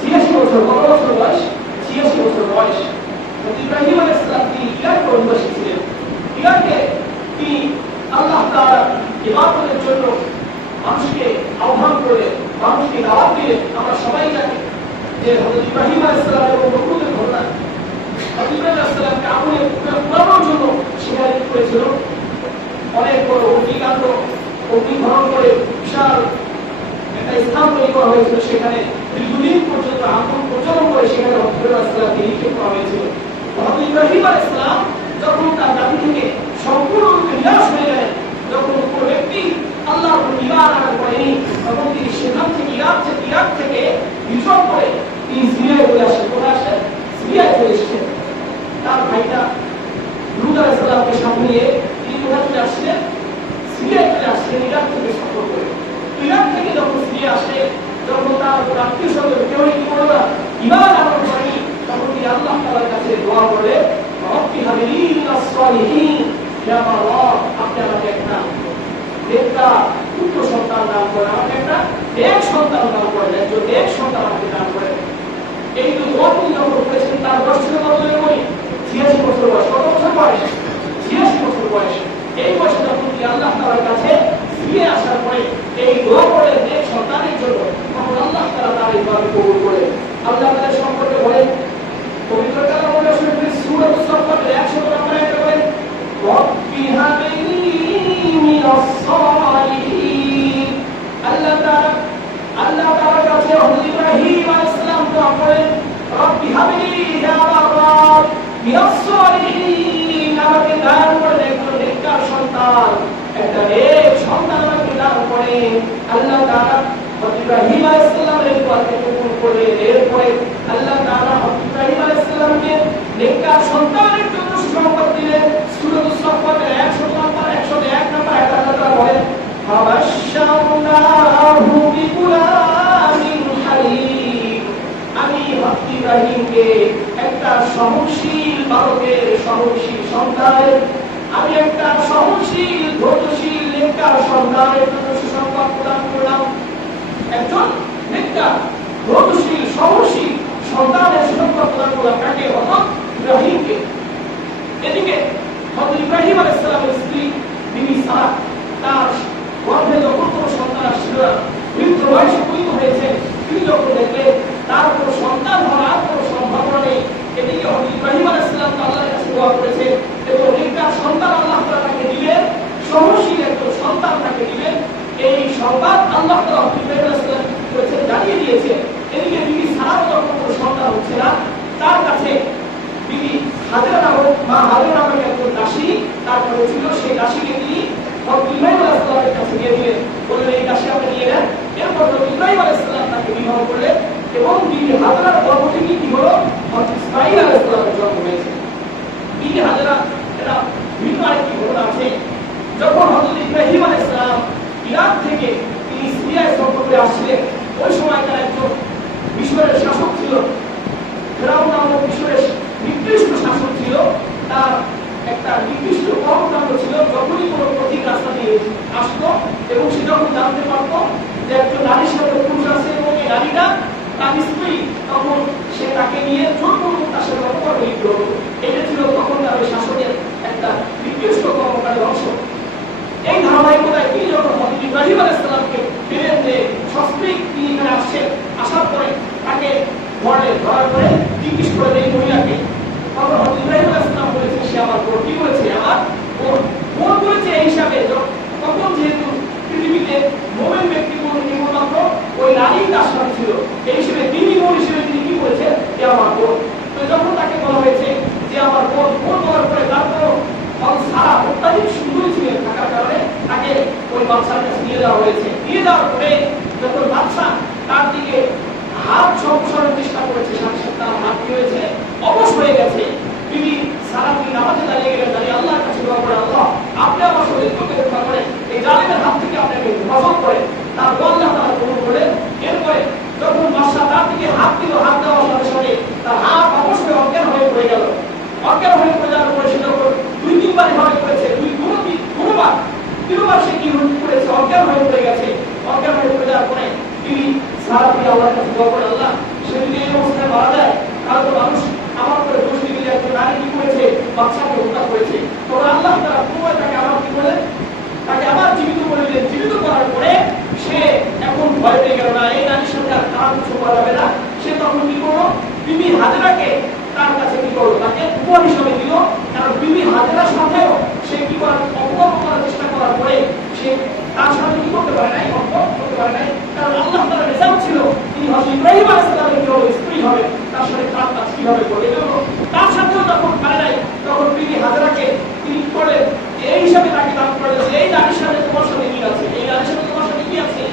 86 বছর, কত বছর বয়স? 86 বছর বয়স। হযরত ইব্রাহিম আলাইহিস সালাম তিনি ইরাকের অধিবাসী ছিলেন। ইরাকে তিনি আল্লাহ তাআলার ইবাদতের জন্য মানুষকে আহ্বান করে, মানুষকে দাওয়াত দিলেন। আমরা সবাই জানি যে হযরত ইব্রাহিম আলাইহিস সালাম এবং নমরুদের ঘটনা। হযরত ইব্রাহিম আলাইহিস সালামকে আগুনে পোড়ানোর জন্য সেখানে কি করেছিল? অনেক বড় অগ্নিকাণ্ড, অগ্নিধারণ করে বিশাল একটা স্থান তৈরি করা হয়েছিল। সেখানে দীর্ঘদিন পর্যন্ত আগুন প্রজ্বলন করে সেখানে হযরত ইব্রাহিম আলাইহিস সালামকে নিক্ষেপ করা হয়েছিল। হযরত ইব্রাহিম আলাইহিস সালাম যখন তার জাতি থেকে সম্পূর্ণরূপে নিরাশ হয়ে গেলেন, যখন কোন ব্যক্তি আল্লাহর উপর ঈমান আনার পরেনি, তখন তিনি সেখান থেকে ইরাক থেকে হিজরত করে তিনি সিরিয়ায় চলে আসেন। কোথায় আসেন? সিরিয়ায় চলে এসেছেন। তার ভাইটা লূত আলাইহিস সালামকে সামনে নিয়ে তিনি কোথায় চলে আসছিলেন? সিরিয়ায় চলে আসছিলেন, ইরাক থেকে সফর করে। ইরাক থেকে যখন সিরিয়া আসে, যখন তার আত্মীয় স্বজন কেউ কি করলো না, ঈমান আনার পরেনি, তখন তিনি আল্লাহ তাআলার কাছে দোয়া করে, রব্বি হাবলি মিনাস সালিহিন, ইয়া আল্লাহ আপনি আমাকে একটা নেতা পুত্র সন্তান দান করেন, আমাকে একটা এক সন্তান দান করেন, একজন এক সন্তান আমাকে দান করেন। এই তো দোয়া তিনি যখন করেছেন, তার বয়স ছিল কত? 86 বছর বয়স। কত বছর বয়স? 86 বছর বয়স। এই বয়সে যখন তিনি আল্লাহ তাআলার কাছে ফিরে আসার পরে এই দোয়া করে এক সন্তানের জন্য, তখন আল্লাহ তাআলা তার এই দোয়াকে কবুল করে। আল্লাহ তাআলা সম্পর্কে বলেন পবিত্র কালামে সূরা আস-সাফফাতের 100 নম্বর আয়াতে বলেন, রব্বি হাবলি মিনাস সালিহিন। আল্লাহ তাআলার কাছে হযরত ইব্রাহিম আলাইহিস সালাম দোয়া করেন, রব্বি হাবলি ইয়া রাব মিনাস সালিহিন, আমাকে দান করেন একজন নেককার সন্তান, একটা নেক সন্তান আমাকে দান করেন। আল্লাহ তাআলা হযরত ইব্রাহিম আলাইহিস সালামের দোয়াকে কবুল করলেন। এরপরে আল্লাহ তাআলা হযরত ইব্রাহিম আলাইহিস সালামকে নেককার সন্তানের জন্য সুসংবাদ দিলেন। সূরা আস-সাফফাতের 100 নম্বর 101 নম্বর আয়াতে আল্লাহ তাআলা বলেন, ফাবাশশারনাহু বিগুলামিন হালিম, আমি হযরত ইব্রাহিমকে একটা সহনশীল বালকের, সহনশীল সন্তানের, আমি একটা সহনশীল ধৈর্যশীল নেককার সন্তানের জন্য সুসংবাদ প্রদান করলাম। একজন নেককার ধৈর্যশীল সহনশীল সন্তানের সুসংবাদ প্রদান করলাম। কাকে? হযরত ইব্রাহিমকে। এদিকে হযরত ইব্রাহিম আলাইহিস সালামের স্ত্রী বিবি সারা, তার গর্ভে যখন কোনো সন্তান আসছিল না, বৃদ্ধ বয়সে পরিণত হয়েছে, তিনি যখন দেখলেন তার কোনো সন্তান হওয়ার কোনো সম্ভাবনা নেই, এদিকে হযরত ইব্রাহিম আলাইহিস সালাম আল্লাহর কাছে দোয়া করেছে এবং নেককার সন্তান আল্লাহ তাআলা তাকে দিবেন, সহনশীল একজন সন্তান তাকে দিবেন। এই সংবাদ আল্লাহ তাআলা হযরত ইব্রাহিম আলাইহিস সালাম করেছে, জানিয়ে দিয়েছে। এদিকে বিবি সারা যখন কোনো সন্তান হচ্ছে না, তার কাছে বিবি হাজেরা নামক মা হাজেরা নামক একজন দাসী তার কাছে ছিল। সেই দাসীকে তিনি হযরত ইব্রাহিম আলাইহিস সালামের কাছে দিয়ে দিলেন, বললেন এই দাসী আপনি নিয়ে নেন। এরপর হযরত ইব্রাহিম আলাইহিস সালাম তাকে বিবাহ করলেন এবং বিবি হাজেরার গর্ভ থেকে কি হলো? হযরত ইসমাঈল আলাইহিস সালামের জন্ম হয়েছে। বিবি হাজেরা এটা ভিন্ন আরেকটি ঘটনা আছে। যখন হযরত ইব্রাহিম আলাইহিস সালাম ইরাক থেকে তিনি সিরিয়ায় সফর করে আসছিলেন, ওই সময় তার একজন মিশরের শাসক ছিল, ফেরাউন নামক মিশরের নিকৃষ্ট শাসক ছিল। তার একটা নির্দিষ্ট কর্মকাণ্ড ছিল, যখনই কোনো পথিক রাস্তা দিয়ে আসতো এবং সে যখন জানতে পারত যে একজন নারীর সাথে পুরুষ আছে এবং এই নারীটা তার স্ত্রী, তখন সে তাকে নিয়ে জোরপূর্বক তার সাথে অপকর্ম লিপ্ত হতো। এটা ছিল তখনকার ওই শাসকের একটা নিকৃষ্ট কর্মকাণ্ডের অংশ। এই ধারাবাহিকতায় তিনি যখন হযরত ইব্রাহিম আলাইহিস সালামকে পেলেন যে সস্ত্রীক তিনি এখানে আসছেন, আসার পরে তাকে ধরার পরে জিজ্ঞেস করে এই মহিলাকে তখন হযরত ইব্রাহিম আলাইহিস সালাম বলেছেন সে আমার বোন। কি বলেছে? আমার বোন। বোন বলেছে এই হিসাবে তখন যেহেতু পৃথিবীতে মুমিন ব্যক্তি বলতে কেবলমাত্র ওই নারী তার সাথে ছিল, এই হিসেবে তিনি বোন হিসেবে তিনি কি বলেছেন যে আমার বোন। তো যখন তাকে বলা হয়েছে যে আমার বোন, বোন বলার পরে তারপর সারা অত্যাধিক সুন্দরী ছিলেন থাকার কারণে তাকে ওই বাদশার কাছে নিয়ে যাওয়া হয়েছে। নিয়ে যাওয়ার পরে যখন বাদশা তার দিকে হাত সম্প্রসারণের চেষ্টা করেছে, সাথে সাথে তার হাত কি হয়েছে? অবশ হয়ে গেছে। তিনি সারা দিন নামাজে দাঁড়িয়ে গেলেন, দাঁড়িয়ে আল্লাহর কাছে দোয়া করে, আল্লাহ আপনি আমার শরীরকে রক্ষা করেন, এই জালিমের হাত থেকে আপনাকে হেফাজত করেন। তারপর আল্লাহ তাআলা কবুল করলেন। এরপরে যখন বাদশা তার দিকে হাত দিল, হাত দেওয়ার সাথে সাথে তার হাত অবশ হয়ে অজ্ঞান হয়ে পড়ে গেল। অজ্ঞান হয়ে পড়ে যাওয়ার পরে সে যখন দুই তিনবার এভাবে করেছে, তিনবার সে কি করেছে? অজ্ঞান হয়ে পড়ে গেছে। অজ্ঞান হয়ে পড়ে যাওয়ার পরে তিনি সারা দিয়ে আল্লাহর কাছে দোয়া করে, আল্লাহ সে যদি এই অবস্থায় মারা যায় তাহলে তো মানুষ আমার করে দোষ দিবে যে একজন নারী কি করেছে? বাদশাকে হত্যা করেছে। তখন আল্লাহ তাআলা পুনরায় তাকে আবার কি করলেন? তাকে আবার জীবিত করে দিলেন। জীবিত করার পরে সে এখন ভয় পেয়ে গেল না, এই নারীর সাথে আর খারাপ কিছু করা যাবে না। সে তখন কি করলো? বিবি হাজেরাকে তার কাছে কি করলো? তাকে উপহার হিসেবে দিল। কারণ বিবি হাজেরার সাথেও সে কি করার অপকর্ম করার চেষ্টা করার পরে সে তার সাথে কি করতে পারে নাই? অপকর্ম করতে পারে নাই। কারণ আল্লাহ তাআলার রেজাল্ট ছিল তিনি হযরত ইব্রাহিম আলাইহিস সালামের কি হলো? স্ত্রী হবে, তার সাথে তার কাজ কিভাবে করবে। তার সাথেও যখন পারে নাই তখন বিবি হাজেরাকে তিনি কি করলেন? এই হিসাবে তাকে দান করলেন যে এই নারীর সাথে তোমার সাথে মিল আছে, এই নারীর সাথে তোমার সাথে কি আছে?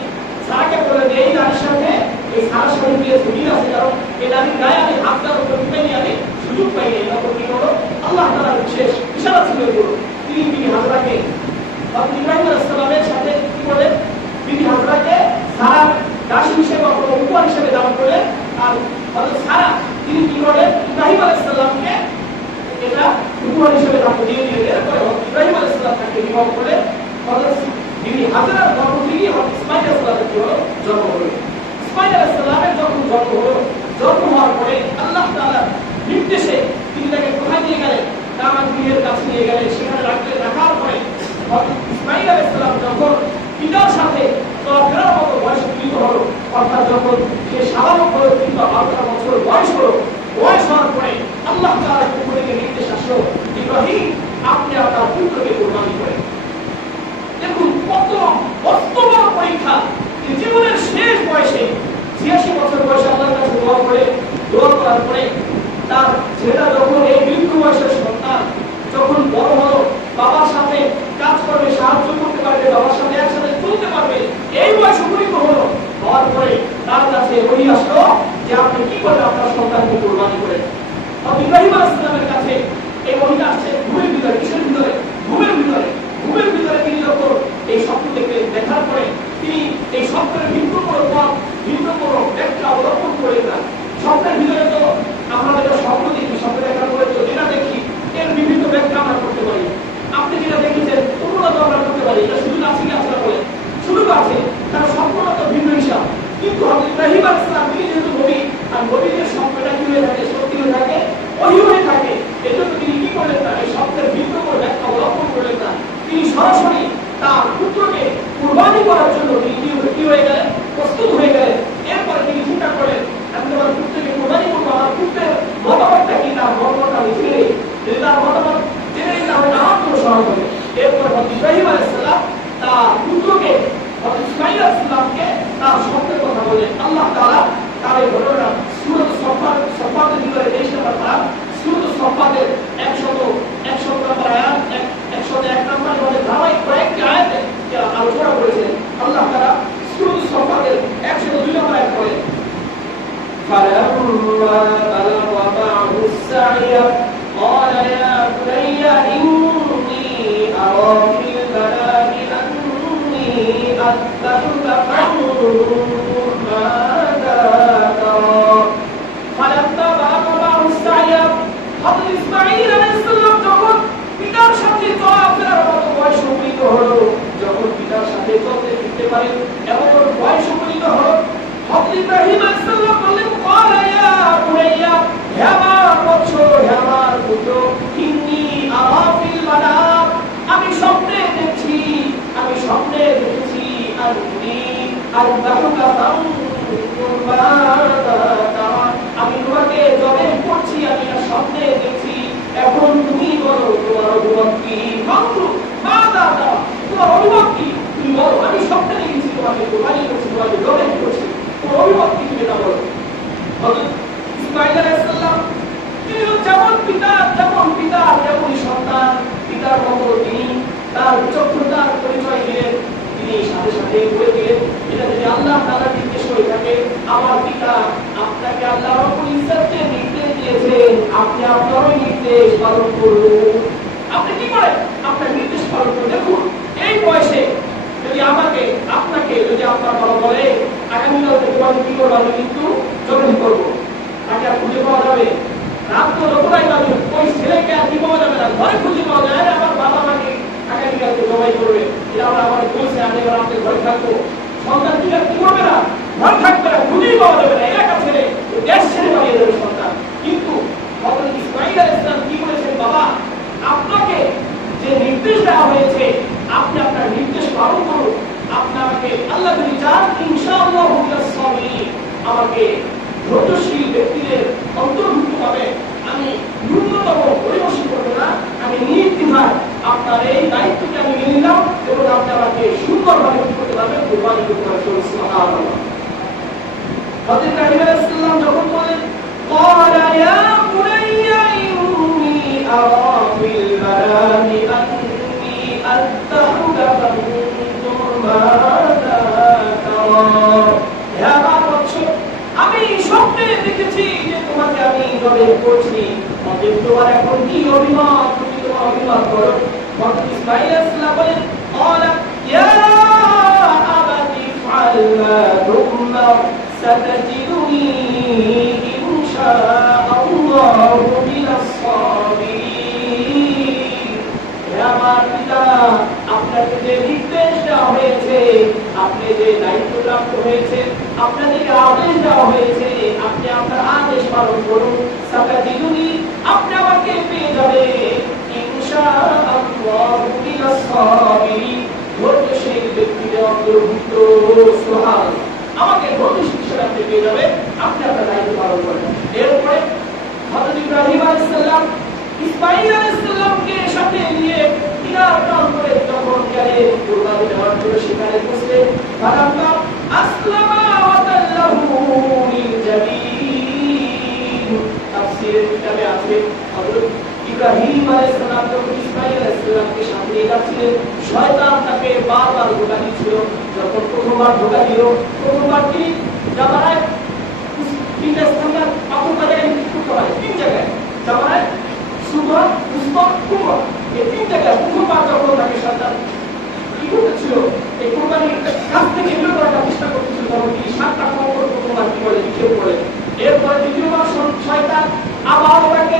সারাকে বললেন যে এই নারীর সাথে এই সারার সাথে মিল আছে, কারণ এই নারীর গায়ে আমি হাত দেওয়ার উপর পাইনি, আমি সুযোগ পাইনি। তখন কি হলো? আল্লাহ তাআলার বিশেষ ইশারা ছিল এগুলো। তিনি বিবি হাজেরাকে হযরত ইব্রাহিম আলাইহিস সালামের সাথে কি করলেন? বিবি হাজেরাকে সারার দাসী হিসেবে অথবা উপহার হিসেবে দান করলেন। আর হযরত সারা তিনি কি করলেন? ইব্রাহিম আলাইহিস সালামকে এটা উপহার হিসেবে দান দিয়ে দিলেন। এরপরে ইব্রাহিম আলাইহিস সালাম তাকে বিবাহ করলেন। হযরত বিবি হাজেরার গর্ভ থেকে হযরত ইসমাঈল আলাইহিস সালামের কি হলো? জন্ম হলো। ইসমাঈল আলাইহিস সালামের যখন জন্ম হলো, জন্ম হওয়ার পরে আল্লাহ তাআলার নির্দেশে তিনি তাকে কোথায় নিয়ে গেলেন? কানান গৃহের কাছে নিয়ে গেলেন। সেখানে রাখার পরে ইসমাঈল আলাইহিস সালাম যখন পিতার সাথে চলাফেরার মতো বয়সে উপনীত হলো, অর্থাৎ যখন সে স্বাভাবিক হলো কিংবা 12 বছর বয়স হলো, বয়স হওয়ার পরে আল্লাহ তাআলার পক্ষ থেকে নির্দেশ আসলো, ইব্রাহিম আপনি আপনার পুত্রকে কুরবানি করেন। দেখুন কত বড় পরীক্ষা! জীবনের শেষ বয়সে 86 বছর বয়সে আল্লাহর কাছে দোয়া করার পরে তার ছেলেটা যখন এই বৃদ্ধ বয়সের সন্তান যখন বড় হলো, বাবার সাথে কাজ করবে, সাহায্য করতে পারবে, বাবার সাথে একসাথে চলতে পারবে, এই বয়স উপনীত হলো। হওয়ার পরে তার কাছে ওহী আসলো যে আপনি কি করবেন? আপনার সন্তানকে কুরবানি করেন। ইব্রাহিম আলাইহিস সালামের কাছে এই ওহীটা আসছে ঘুমের ভিতরে। কিসের ভিতরে? ঘুমের ভিতরে। ঘুমের ভিতরে তিনি যখন এই স্বপ্ন দেখার পরে তিনি এই স্বপ্নের ভিন্ন কোনো পথ, ভিন্ন কোনো ব্যাখ্যা অবলম্বন করে না। স্বপ্নের ভিতরে তো আমরা যেটা স্বপ্ন দেখি, স্বপ্ন দেখার পরে তো যেটা দেখি এর বিভিন্ন ব্যাখ্যা আমরা করতে পারি। আপনি যেটা দেখেছেন অন্যরা তো আমরা করতে পারি, এটা সুযোগ আছে কি আছে বলে? সুযোগ আছে, কারণ স্বপ্নটা তো ভিন্ন হিসাব। কিন্তু হযরত ইব্রাহিম আলাইহিস সালাম তিনি যেহেতু নবী, আর নবীদের স্বপ্নটা কি হয়ে থাকে? সত্যি হয়ে থাকে, ওহী হয়ে থাকে। এজন্য তিনি কি করলেন না? এই স্বপ্নের ভিন্ন কোনো ব্যাখ্যা অবলম্বন করলেন না। তিনি সরাসরি তার পুত্রকে কুরবানি করার জন্য তিনি কি হয়ে গেলেন? প্রস্তুত হয়ে গেলেন। এরপরে তিনি চিন্তা করলেন আমি আমার পুত্রকে কুরবানি করবো, আমার পুত্রের মতামতটা কি? তার মতামত আমি জেনে নিই, যদি তার মতামত জেনে নিই তাহলে আমার জন্য সহজ হবে। এরপর হযরত ইব্রাহিম আলাইহিস সালাম তার পুত্রকে হযরত ইসমাঈল আলাইহিস সালামকে তার স্বপ্নের কথা বললেন। আল্লাহ তাআলা তার এই ঘটনা সূরা সফফাতের ভিতরে 23 নম্বর পারা, সূরা সফফাতের 100 নম্বর আয়াত, 101 নম্বর মানে ধারাবাহিক কয়েকটি আয়াতে আলোচনা করেছেন। আল্লাহ তাআলা সূরা সফফাতের 102 নম্বর আয়াত বলেন, فَلَمَّا بَلَغَ مَعَهُ السَّعْيَ قَالَ يَا بُنَيَّ إِنِّي أَرَىٰ فِي الْمَنَامِ أَنِّي أَذْبَحُكَ فَانظُرْ مَاذَا تَرَىٰ فَلَمَّا بَلَغَ مَعَهُ السَّعْيَ হযরত ইসমাঈল আলাইহিস সালাম যখন পিতার সাথে চলাফেরার মতো বয়স উপনীত হলো, যখন পিতার সাথে চলতে ফিরতে পারে এমন বয়স উপনীত হলো, হযরত ইব্রাহিম আলাইহিস সালাম বললেন, ক্বালা ইয়া বুনাইয়া, হে আমার বৎস, হে আমার পুত্র, ইন্নী আরা ফিল মানাম, আমি স্বপ্নে দেখেছি আন্নী আযবাহুকা ফানজুর মাযা তারা, আমি তোমাকে জবে করছি, আমি স্বপ্নে দেখছি, হযরত ইসমাঈল আলাইহিস সালাম তিনি যেমন পিতা তেমনই সন্তান। পিতার মতো তিনি তার বিচক্ষণতার পরিচয় দিলেন। তিনি সাথে সাথে বলে দিলেন, এটা যদি আল্লাহ তাআলার নির্দেশ হয়ে থাকে, আমার পিতা আপনাকে আল্লাহ রাব্বুল ইজ্জতকে নির্দেশ দিয়েছেন, আপনি আপনার ওই নির্দেশ পালন করুন। আপনি কি করেন? আপনার নির্দেশ পালন করুন। দেখুন, এই বয়সে যদি আপনাকে যদি আপনার বাবা বলে আগামীকাল থেকে আমি কি করবো, আমি কিন্তু জবাই করবো, তাকে আর খুঁজে পাওয়া যাবে? রাত তো যতটাই যাবে, ওই ছেলেকে আর কি পাওয়া যাবে না, ঘরে খুঁজে পাওয়া যায়। আমার বাবা আমাকে আগামীকালকে জবাই করবে, এটা আমার বলছে, আমি এবার আপনার ঘরে থাকবো। সন্তান কি আর কি করবে না? ঘর থাকবে না, খুঁজেই পাওয়া যাবে না, এলাকা ছেড়ে দেশ ছেড়ে পালিয়ে যাবে সন্তান। কিন্তু হযরত ইসমাঈল আলাইহিস সালাম কি বলেছেন, বাবা আপনাকে যে নির্দেশ দেওয়া হয়েছে, আপনি আপনার নির্দেশ পালন করুন। আপনাকে আল্লাহ যদি চান, ইনশাআল্লাহ আমাকে ধৈর্যশীল ব্যক্তিদের অন্তর্ভুক্ত হবে। আমি ন্যূনতম পরিবেশন করবো না, আমি নির্দ্বিধায় আপনার এই দায়িত্বকে আমি মেনে নিলাম এবং আপনি আমাকে সুন্দরভাবে কি করতে পারবেন, কুরবানি করতে পারবেন। সুবহানাল্লাহ। হযরত ইব্রাহিম আলাইহিস সালাম যখন বলেন, قال يا بني إني أرى في المنام أني أذبحك فانظر ماذا ترى। হে আমার বৎস, আমি স্বপ্নে দেখেছি যে তোমাকে আমি জবাই করছি, অতএব তোমার এখন কি অভিমত, তুমি তোমার অভিমত করো। হযরত ইসমাঈল আলাইহিস সালাম বলেন, قال يا أبت افعل ما تؤمر ستجدني إن شاء الله من الصابرين। হে আমার পিতা, আপনাকে যে নির্দেশ দেওয়া হয়েছে, আপনি যে দায়িত্ব প্রাপ্ত হয়েছে, আপনাদেরকে আদেশ দেওয়া হয়েছে, আপনি আপনার আদেশ পালন করুন। সাতাজিদুনি, আপনি আমাকে পেয়ে যাবেন, ইনশাআল্লাহু মিনাস সাবিরিন, ধৈর্যশীল ব্যক্তিদের অন্তর্ভুক্ত। সুবহানাল্লাহ। আমাকে ধৈর্যশীল হিসেবে আপনি পেয়ে যাবেন, আপনি আপনার দায়িত্ব পালন করেন। এরপরে হযরত ইব্রাহিম আলাইহিস সালাম ইসমাঈল আলাইহিস সালামকে সাথে নিয়ে ইনার প্রান্তরে যখন গেলেন কুরবানি দেওয়ার জন্য, সেখানে বসে ফালাম্মা আসলামা ওয়া তাল্লাহু লিল জাবিন। তাফসীরের কিতাবে আছে, হযরত ইব্রাহিম আলাইহিস সালাম যখন ইসমাঈল আলাইহিস সালামকে সাথে নিয়ে যাচ্ছিলেন, শয়তান তাকে বারবার ধোঁকা দিচ্ছিল। যখন প্রথমবার ধোঁকা দিল, প্রথমবার তিনি জামানায় তিনটা স্থানে পাথর জায়গায় করতে হয়, তিন জায়গায় জামানায় সুবা, উসবা, কুবা, এই তিন জায়গায় প্রথমবার যখন তাকে শয়তান কি করতেছিল, এই কুরবানির কাছ থেকে বিরত রাখার চেষ্টা করতেছিল, তখন তিনি 7টা কবর প্রথমবার কি বলে নিক্ষেপ করে। এরপরে দ্বিতীয়বার শয়তান আবার তাকে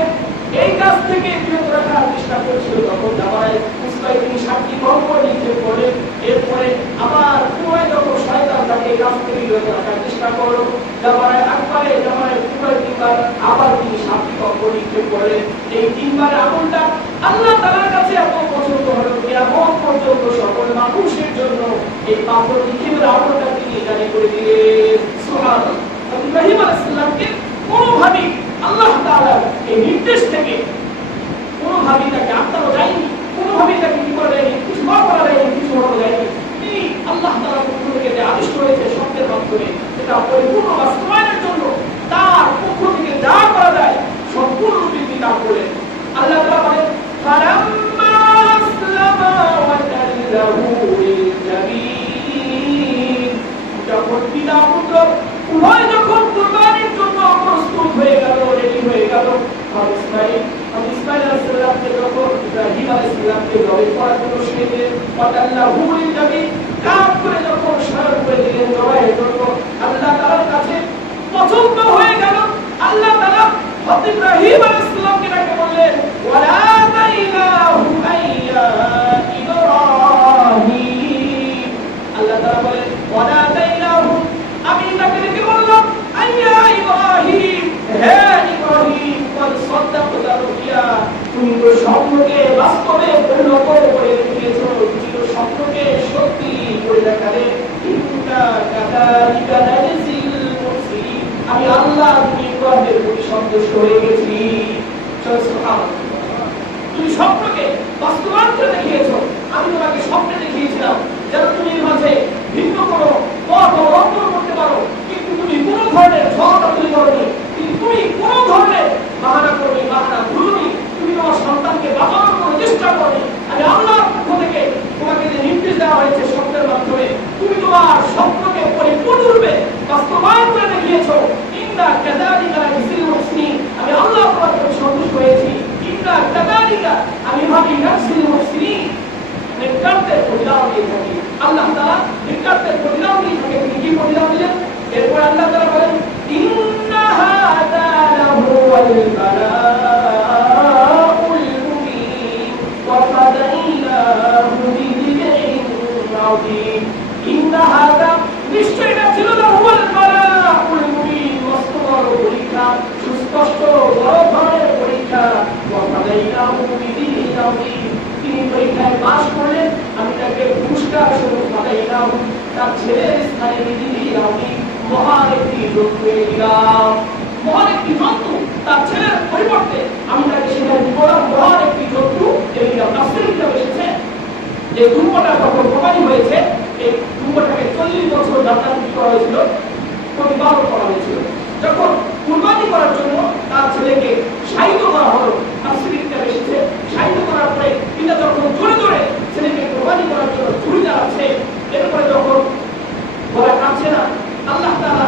এই কাজ থেকে বিরত রাখার চেষ্টা করছিল, তখন জামানায় উসবায় তিনি 7টি কবর নিক্ষেপ করে। এরপরে আবার পুনরায় যখন শয়তান তাকে এই কাজ থেকে বিরত রাখার চেষ্টা করলো, জামানায় আকবরে জামানায় পুনরায় তিনবার আবার তিনি 7টি কবর নিক্ষেপ করলেন। এই তিনবার আমলটা আল্লাহ তাআলার কাছে এত পছন্দ হলো, কিয়ামত পর্যন্ত সকল মানুষের জন্য এই পাথর নিক্ষেপের আমলটা তিনি জারি করে দিলেন। সুবহানাল্লাহ। ইব্রাহিম আলাইহিস সালামকে কোনোভাবেই আল্লাহ তাআলার এই নির্দেশ থেকে কোনোভাবেই তাকে আটকানো যায়নি, কোনোভাবেই তাকে কি করা যায়নি, কিছু করা যায়নি, কিছু হওয়া যায়নি। তিনি আল্লাহ তাআলার পক্ষ থেকে যে আদেশ রয়েছে শব্দের মাধ্যমে, সেটা পরিপূর্ণ বাস্তবায়নের জন্য তার পক্ষ থেকে যা করা যায় সম্পূর্ণরূপে তিনি তা করলেন। আল্লাহ তাআলা বলেন, ফালাম্মা আসলামা ওয়া তাল্লাহু লিল জাবিন। যখন পিতা পুত্র উভয় যখন কুরবানির জন্য প্রস্তুত হয়ে গেল, রেডি হয়ে গেল, ইসমাঈল আলাইহিস সালামকে যখন ইব্রাহিম আলাইহিস সালামকে জবাই করার জন্য শুনে দিলেন, ওয়া তাল্লাহু লিল জাবিন, কাপ করে যখন শরণ করে দিলেন জবাইয়ের জন্য, আল্লাহ তাআলার কাছে পছন্দ হয়ে গেল। আল্লাহ তাআলা হযরত ইব্রাহিম আলাইহিস সালামকে ডাকে বললেন, ওয়ালা তাইলাহু আইয়া ইব্রাহিম। আল্লাহ তাআলা বলেন, ওয়ালা তাইলাহু, আমি তাকে ডেকে বললাম, আইয়া ইব্রাহিম, হে ইব্রাহিম, কদ সাদাকতা রুইয়া, তুমি তো স্বপ্নকে বাস্তবে পরিণত করে দেখিয়েছো, তুমি তো স্বপ্নকে সত্যি করে দেখালে। ইন্না কাযালিকা নাজিল মুহসিনিন, আমি আল্লাহ তুমি ইব্রাহিমের প্রতি সন্তুষ্ট হয়ে গেছি। সুবহানাল্লাহ। তুমি স্বপ্নকে বাস্তবায়ন করে দেখিয়েছো, আমি তোমাকে স্বপ্নে দেখিয়েছিলাম যেন তুমি মাঝে ভিন্ন কোনো পথ অবলম্বন করতে পারো, কিন্তু তুমি কোনো ধরনের ঝগড়া তুমি করনি, তুমি কোনো ধরনের বাহানা করবে, বাহানা ভুলনি, তুমি তোমার সন্তানকে বাঁচানোর কোনো চেষ্টা করবে। আমি আল্লাহর পক্ষ থেকে তোমাকে যে নির্দেশ দেওয়া হয়েছে স্বপ্নের মাধ্যমে, তুমি তোমার স্বপ্নকে পরিপূর্ণরূপে বাস্তবায়ন করে দেখিয়েছো। ইন্না কাযালিকা নাজজিল মুহসিনিন, আমি আল্লাহ তোমার প্রতি সন্তুষ্ট হয়েছি। ইন্না কাযালিকা, আমি ভাবি নাজজিল মুহসিনিন, নেককারদের প্রতিদান দিয়ে থাকি। আল্লাহ তাআলা নেককারদের প্রতিদান দিয়ে থাকে। তিনি কি প্রতিদান দিলেন? এরপর আল্লাহ তাআলা বলেন, ইন্না হাযা লাহুয়াল বালাউল মুবিন ওয়া ফাদাইনাহু বিযিবহিন আযীম। ইন্না হাযা, নিশ্চয় এটা ছিল লাহুয়াল বালাউল মুবিন, মস্ত বড় পরীক্ষা, সুস্পষ্ট বড় ধরনের পরীক্ষা। ওয়া ফাদাইনাহু বিযিবহিন আযীম, তিনি পরীক্ষায় পাস করলেন, আমি তাকে পুরস্কার স্বরূপ ফাদাইনাহু, তার ছেলের স্থানে বিযিবহিন আযীম, মহান একটি জন্তু এনে দিলাম। মহান একটি জন্তু, তার ছেলের পরিবর্তে আমি তাকে সেখানে দিলাম মহান একটি জন্তু এনে দিলাম। তাফসীরে এসেছে যে দুম্বাটা যখন কোরবানি হয়েছে, এই দুম্বাটাকে 40 বছর জান্নাতে করা হয়েছিল, প্রতিপালন করা হয়েছিল। যখন কুরবানি করার জন্য তার ছেলেকে শাহিদ করা হলো, তাফসীরে এসেছে শাহিদ করার পরে পিতা যখন জোরে জোরে ছেলেকে কুরবানি করার জন্য ছুরি চালাচ্ছে, এরপরে যখন গলা কাটছে না, আল্লাহ তাআলা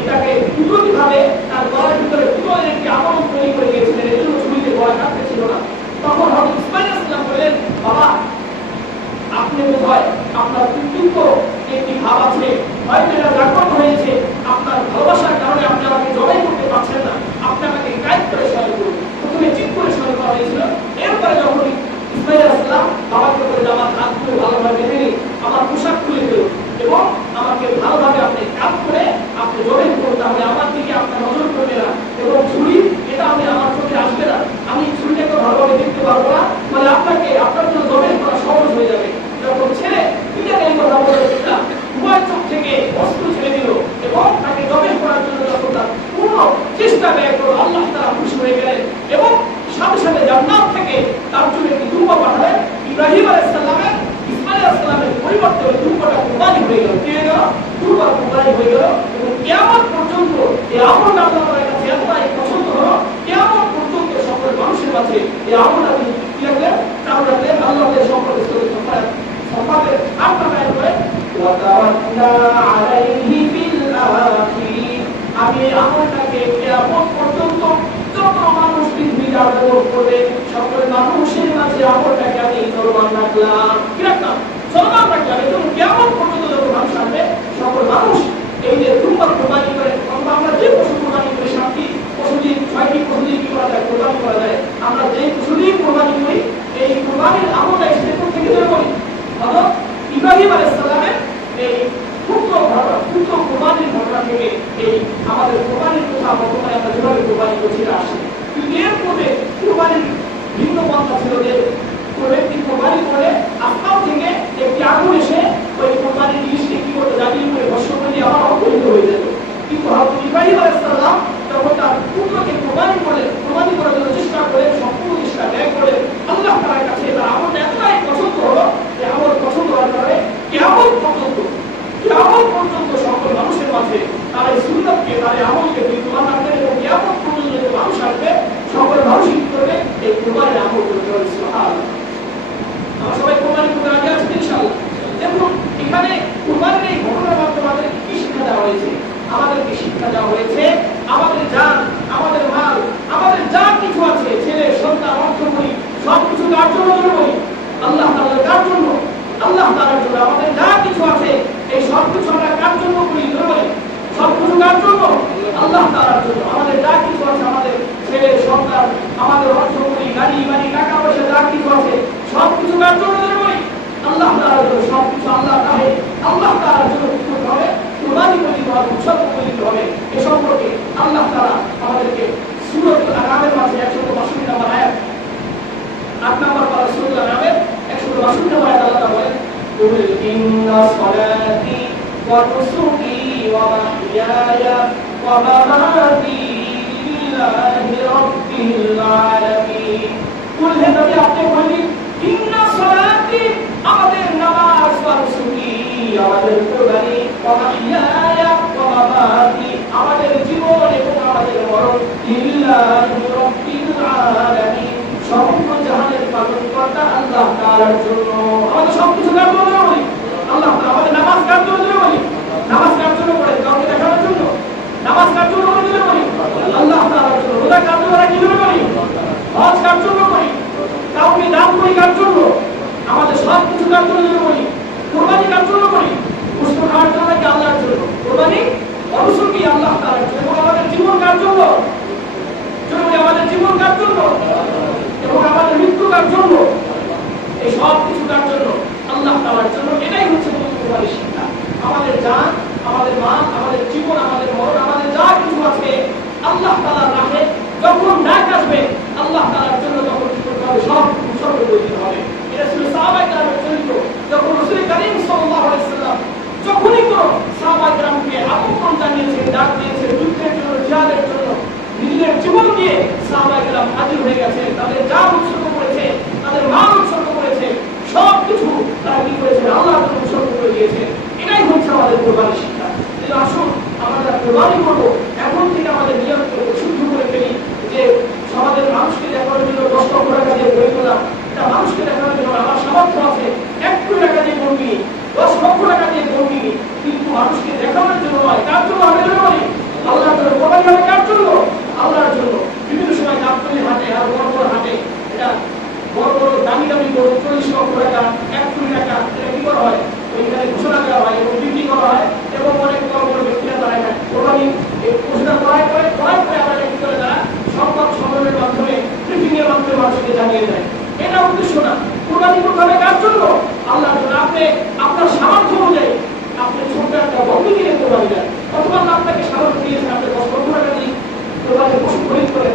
এটাকে কুদরতিভাবে তার গলার ভিতরে পুরোর একটি আবরণ তৈরি করে দিয়েছিলেন, এজন্য ছুরিতে গলা কাটতে ছিল না। তখন হযরত ইসমাঈল আলাইহিস সালাম বললেন, বাবা আপনি বোধহয় আপনার কৃতজ্ঞ একটি ভাব আছে, হয়তো এটা জাগ্রত হয়েছে, আপনার ভালোবাসার কারণে আপনি আমাকে জবাই করতে পারছেন না, আপনি আমাকে গায়েব করে সহায় করুন। প্রথমে চিৎ করে সহায় করা হয়েছিল, এরপরে যখন ইসমাঈল আলাইহিস সালাম বাবাকে বলে, আমার হাত খুলে ভালোভাবে বেঁধে নিন, আমার পোশাক খুলে ফেলুন এবং আমাকে ভালোভাবে আপনি কাজ করে আপনি জবাই করুন, তাহলে আমার দিকে আপনার নজর করবে না এবং ছুরি এটা আমি আমার চোখে আসবে না, আমি ছুরিটাকে ভালোভাবে দেখতে পারবো না, মানে আপনাকে আপনার জন্য জবাই করা সহজ হয়ে যাবে। যখন ছেলে পিতাকে এই কথা বলে, পিতা উভয় চোখ থেকে অস্ত্র ছেড়ে দিল এবং তাকে জবাই করার জন্য যখন তার পূর্ণ চেষ্টা ব্যয় করল, আল্লাহ তাআলা খুশি হয়ে গেলেন এবং সাথে সাথে জান্নাত থেকে তার জন্য একটি দুম্বা পাঠালেন। ইব্রাহিম আলাইহিস সালামের ইসমাঈল আলাইহিস সালামের পরিবর্তে ওই দুম্বাটা কুরবানি হয়ে গেল। কি হয়ে গেল? দুম্বা কুরবানি হয়ে গেল এবং কিয়ামত পর্যন্ত এই আমলটা আল্লাহ তাআলার কাছে এতটাই পছন্দ হলো, কিয়ামত পর্যন্ত সকল মানুষের মাঝে এই আমলটা তিনি কি রাখলেন? চালু রাখলেন। আল্লাহর সম্পর্কে সম্পর্কে আপনারা করে ওয়া তাওয়াক্কালনা আলাইহি ফিল আখিরিন, আমি আমলটাকে কিয়ামত পর্যন্ত যত মানুষ পৃথিবীতে আগমন করবে সকল মানুষের মাঝে আমলটাকে আমি চলমান রাখলাম। কি রাখলাম? চলমান রাখলাম। এবং কিয়ামত পর্যন্ত যত মানুষ আসবে সকল মানুষ এই যে দুম্বা কুরবানি করে, আমরা যে পশু কুরবানি করি, 7টি পশু দিয়ে 6টি পশু দিয়ে কি করা যায়? কুরবানি করা যায়। আমরা যে পশু দিয়ে কুরবানি করি, এই কুরবানির আমলটা এসে থেকে ধরে বলি হযরত ইব্রাহিম আলাইহিস সালামের এই পুত্র কুরবানির ঘটনা থেকে এই আমাদের কুরবানির কথা বর্তমানে আমরা যেভাবে কুরবানি করছি এটা আসে। কিন্তু এর পূর্বে কুরবানির ভিন্ন পন্থা ছিল যে ব্যক্তি কুরবানি করে আসমান থেকে একটি আগুন এসে ওই কুরবানির জিনিসকে কি করতে জাবিয়ে করে ভস্ম করে দিয়ে আবার অপরিত হয়ে যেত। কিন্তু হযরত ইব্রাহিম আলাইহিস সালাম যখন তার পুত্রকে কুরবানি করার জন্য চেষ্টা করে, সম্পূর্ণ চেষ্টা ব্যয় করে, আল্লাহ তাআলার কাছে তার আমলটা এতটাই পছন্দ হলো যে আমল পছন্দ হওয়ার কারণে কিয়ামত পর্যন্ত সকল মানুষের মাঝে তার এই সুন্নাতকে, তার এই আমলকে বিদ্যমান রাখবেন এবং কিয়ামত পর্যন্ত যে মানুষ আসবে সকল মানুষই কি করবে? এই কুরবানির আমল করতে হবে। সুবহানাল্লাহ। আমরা সবাই কুরবানি করতে রাজি আছি ইনশাআল্লাহ। দেখুন এখানে কুরবানির এই ঘটনার মাধ্যমে আমাদেরকে কি শিক্ষা দেওয়া হয়েছে? আমাদেরকে শিক্ষা দেওয়া হয়েছে আমাদের জান, আমাদের মাল, আমাদের যা কিছু আছে, ছেলে সন্তান অর্থ করি, সবকিছু কার জন্য করি? আল্লাহ তাআলার কার জন্য? আল্লাহ তাআলার জন্য। আমাদের যা কিছু আছে এই সবকিছু আমরা কার জন্য করি? সবকিছু কার জন্য? আল্লাহ তাআলার জন্য। আমাদের যা কিছু আছে, আমাদের ছেলে সন্তান, আমাদের অর্থ করি, গাড়ি বাড়ি, টাকা পয়সা যা কিছু আছে সবকিছু কার জন্য করি? আল্লাহ তাআলার জন্য। সবকিছু আল্লাহ তাআলা, আল্লাহ তাআলার জন্য করতে হবে, কুরবানি করতে হবে, উৎসর্গ করতে হবে। এ সম্পর্কে আল্লাহ তাআলা আমাদেরকে সূরাতুল আনআমের মাঝে 162 নম্বর আয়াত, 8 নম্বর পারা সূরাতুল আনআমের 162 নম্বর আয়াত আল্লাহ তাআলা বলেন, কুল ইন্না সলাতি ওয়া নুসুকি ওয়া মাহইয়ায়া ওয়া মামাতি লিল্লাহি রাব্বিল আলামিন। কুল হে নবী আপনি বলেন, ইন্না সলাতি, আমাদের নামাজ, ওয়া নুসুকি, আমাদের কুরবানি, ওয়া মাহইয়ায়া ওয়া মামাতি, লিল্লাহি রাব্বিল আলামিন, সমগ্র জাহানের পালনকর্তা আল্লাহ তাআলার জন্য। আমাদের সবকিছু কার জন্য বলি? আল্লাহ তাআলা। আমাদের নামাজ কার জন্য বলি? নামাজ কার জন্য পড়ে? কাউকে দেখানোর জন্য? নামাজ কার জন্য বলি? আল্লাহ তাআলার জন্য। রোজা কার জন্য রাখি বলি? হজ কার জন্য করি? কাউকে দান করি কার জন্য? আমাদের সব কিছু কার জন্য করি? কুরবানি কার জন্য করি? গোশত খাওয়ার জন্য নাকি আল্লাহর জন্য? কুরবানি অবশ্যই কি আল্লাহ তাআলার জন্য। এবং আমাদের জীবন কার জন্য? আমাদের জীবন কার জন্য? এবং আমাদের মৃত্যু কার জন্য? এই সব কিছু কার জন্য? আল্লাহ তাআলার জন্য। এটাই হচ্ছে কুরবানি শিক্ষা। আমাদের জান, আমাদের মাল, আমাদের জীবন, আমাদের মরণ, আমাদের যা কিছু আছে আল্লাহ তাআলার রাহে যখন ডাক আসবে আল্লাহ তাআলার জন্য তখন কি করতে হবে? সব উৎসর্গ করে দিতে হবে। এটা ছিল সাহাবায়ে কেরামের চরিত্র। যখন রাসূল কারীম সাল্লাল্লাহু আলাইহি ওয়াসাল্লাম যখনই কোন সাহাবায়ে কেরামকে আমন্ত্রণ জানিয়েছেন, ডাক দিয়েছেন যুদ্ধের জন্য, জিহাদের জন্য, নিজেদের জীবন দিয়ে সাহাবায়ে কেরাম হাজির হয়ে গেছে। তাদের জান উৎসর্গ করেছে, তাদের মাল উৎসর্গ করেছে, সব কিছু তারা কি করেছে? আল্লাহর জন্য উৎসর্গ করে দিয়েছে। এটাই হচ্ছে আমাদের কুরবানি শিক্ষা। তাই আসুন আমরা কুরবানি করব, এখন থেকে আমাদের নিয়মকে শুদ্ধ করে ফেলি যে সমাজের মানুষকে দেখানোর জন্য 10 লক্ষ টাকা দিয়ে বই তোলা, এটা মানুষকে দেখানোর জন্য আমার সামর্থ্য আছে 1 কোটি টাকা দিয়ে করবি, 10 লক্ষ টাকা দিয়ে করবি, কিন্তু মানুষকে দেখানোর জন্য নয়। কার জন্য হবে বলি? আল্লাহর জন্য। কুরবানি হবে কার জন্য? আল্লাহর জন্য। বিভিন্ন সময় গাবতলী হাটে আর বড় বড় হাটে এটা বড় বড় দামি দামি গরু 40 লক্ষ টাকা, 1 কোটি টাকা এটা কি করা হয়? ওইখানে ঘোষণা দেওয়া হয় এবং বিক্রি করা হয় এবং অনেক বড় বড় ব্যক্তিরা তারা এটা কোরবানি এই ঘোষণা করার পরে আমরা কি করে তারা সংবাদ সম্মেলনের মাধ্যমে ব্রিফিং এর মাধ্যমে মানুষকে জানিয়ে দেয়। এটা উদ্দেশ্য না। কুরবানি করতে হবে কার জন্য? আল্লাহর জন্য। আপনি আপনার সামর্থ্য অনুযায়ী আপনি ছোট্ট একটা বন্ধু কিনে কোরবানি দেন, অথবা আপনাকে সামর্থ্য দিয়েছেন আপনি 10 লক্ষ টাকা দিয়ে কোরবানির পশু খরিদ করেন,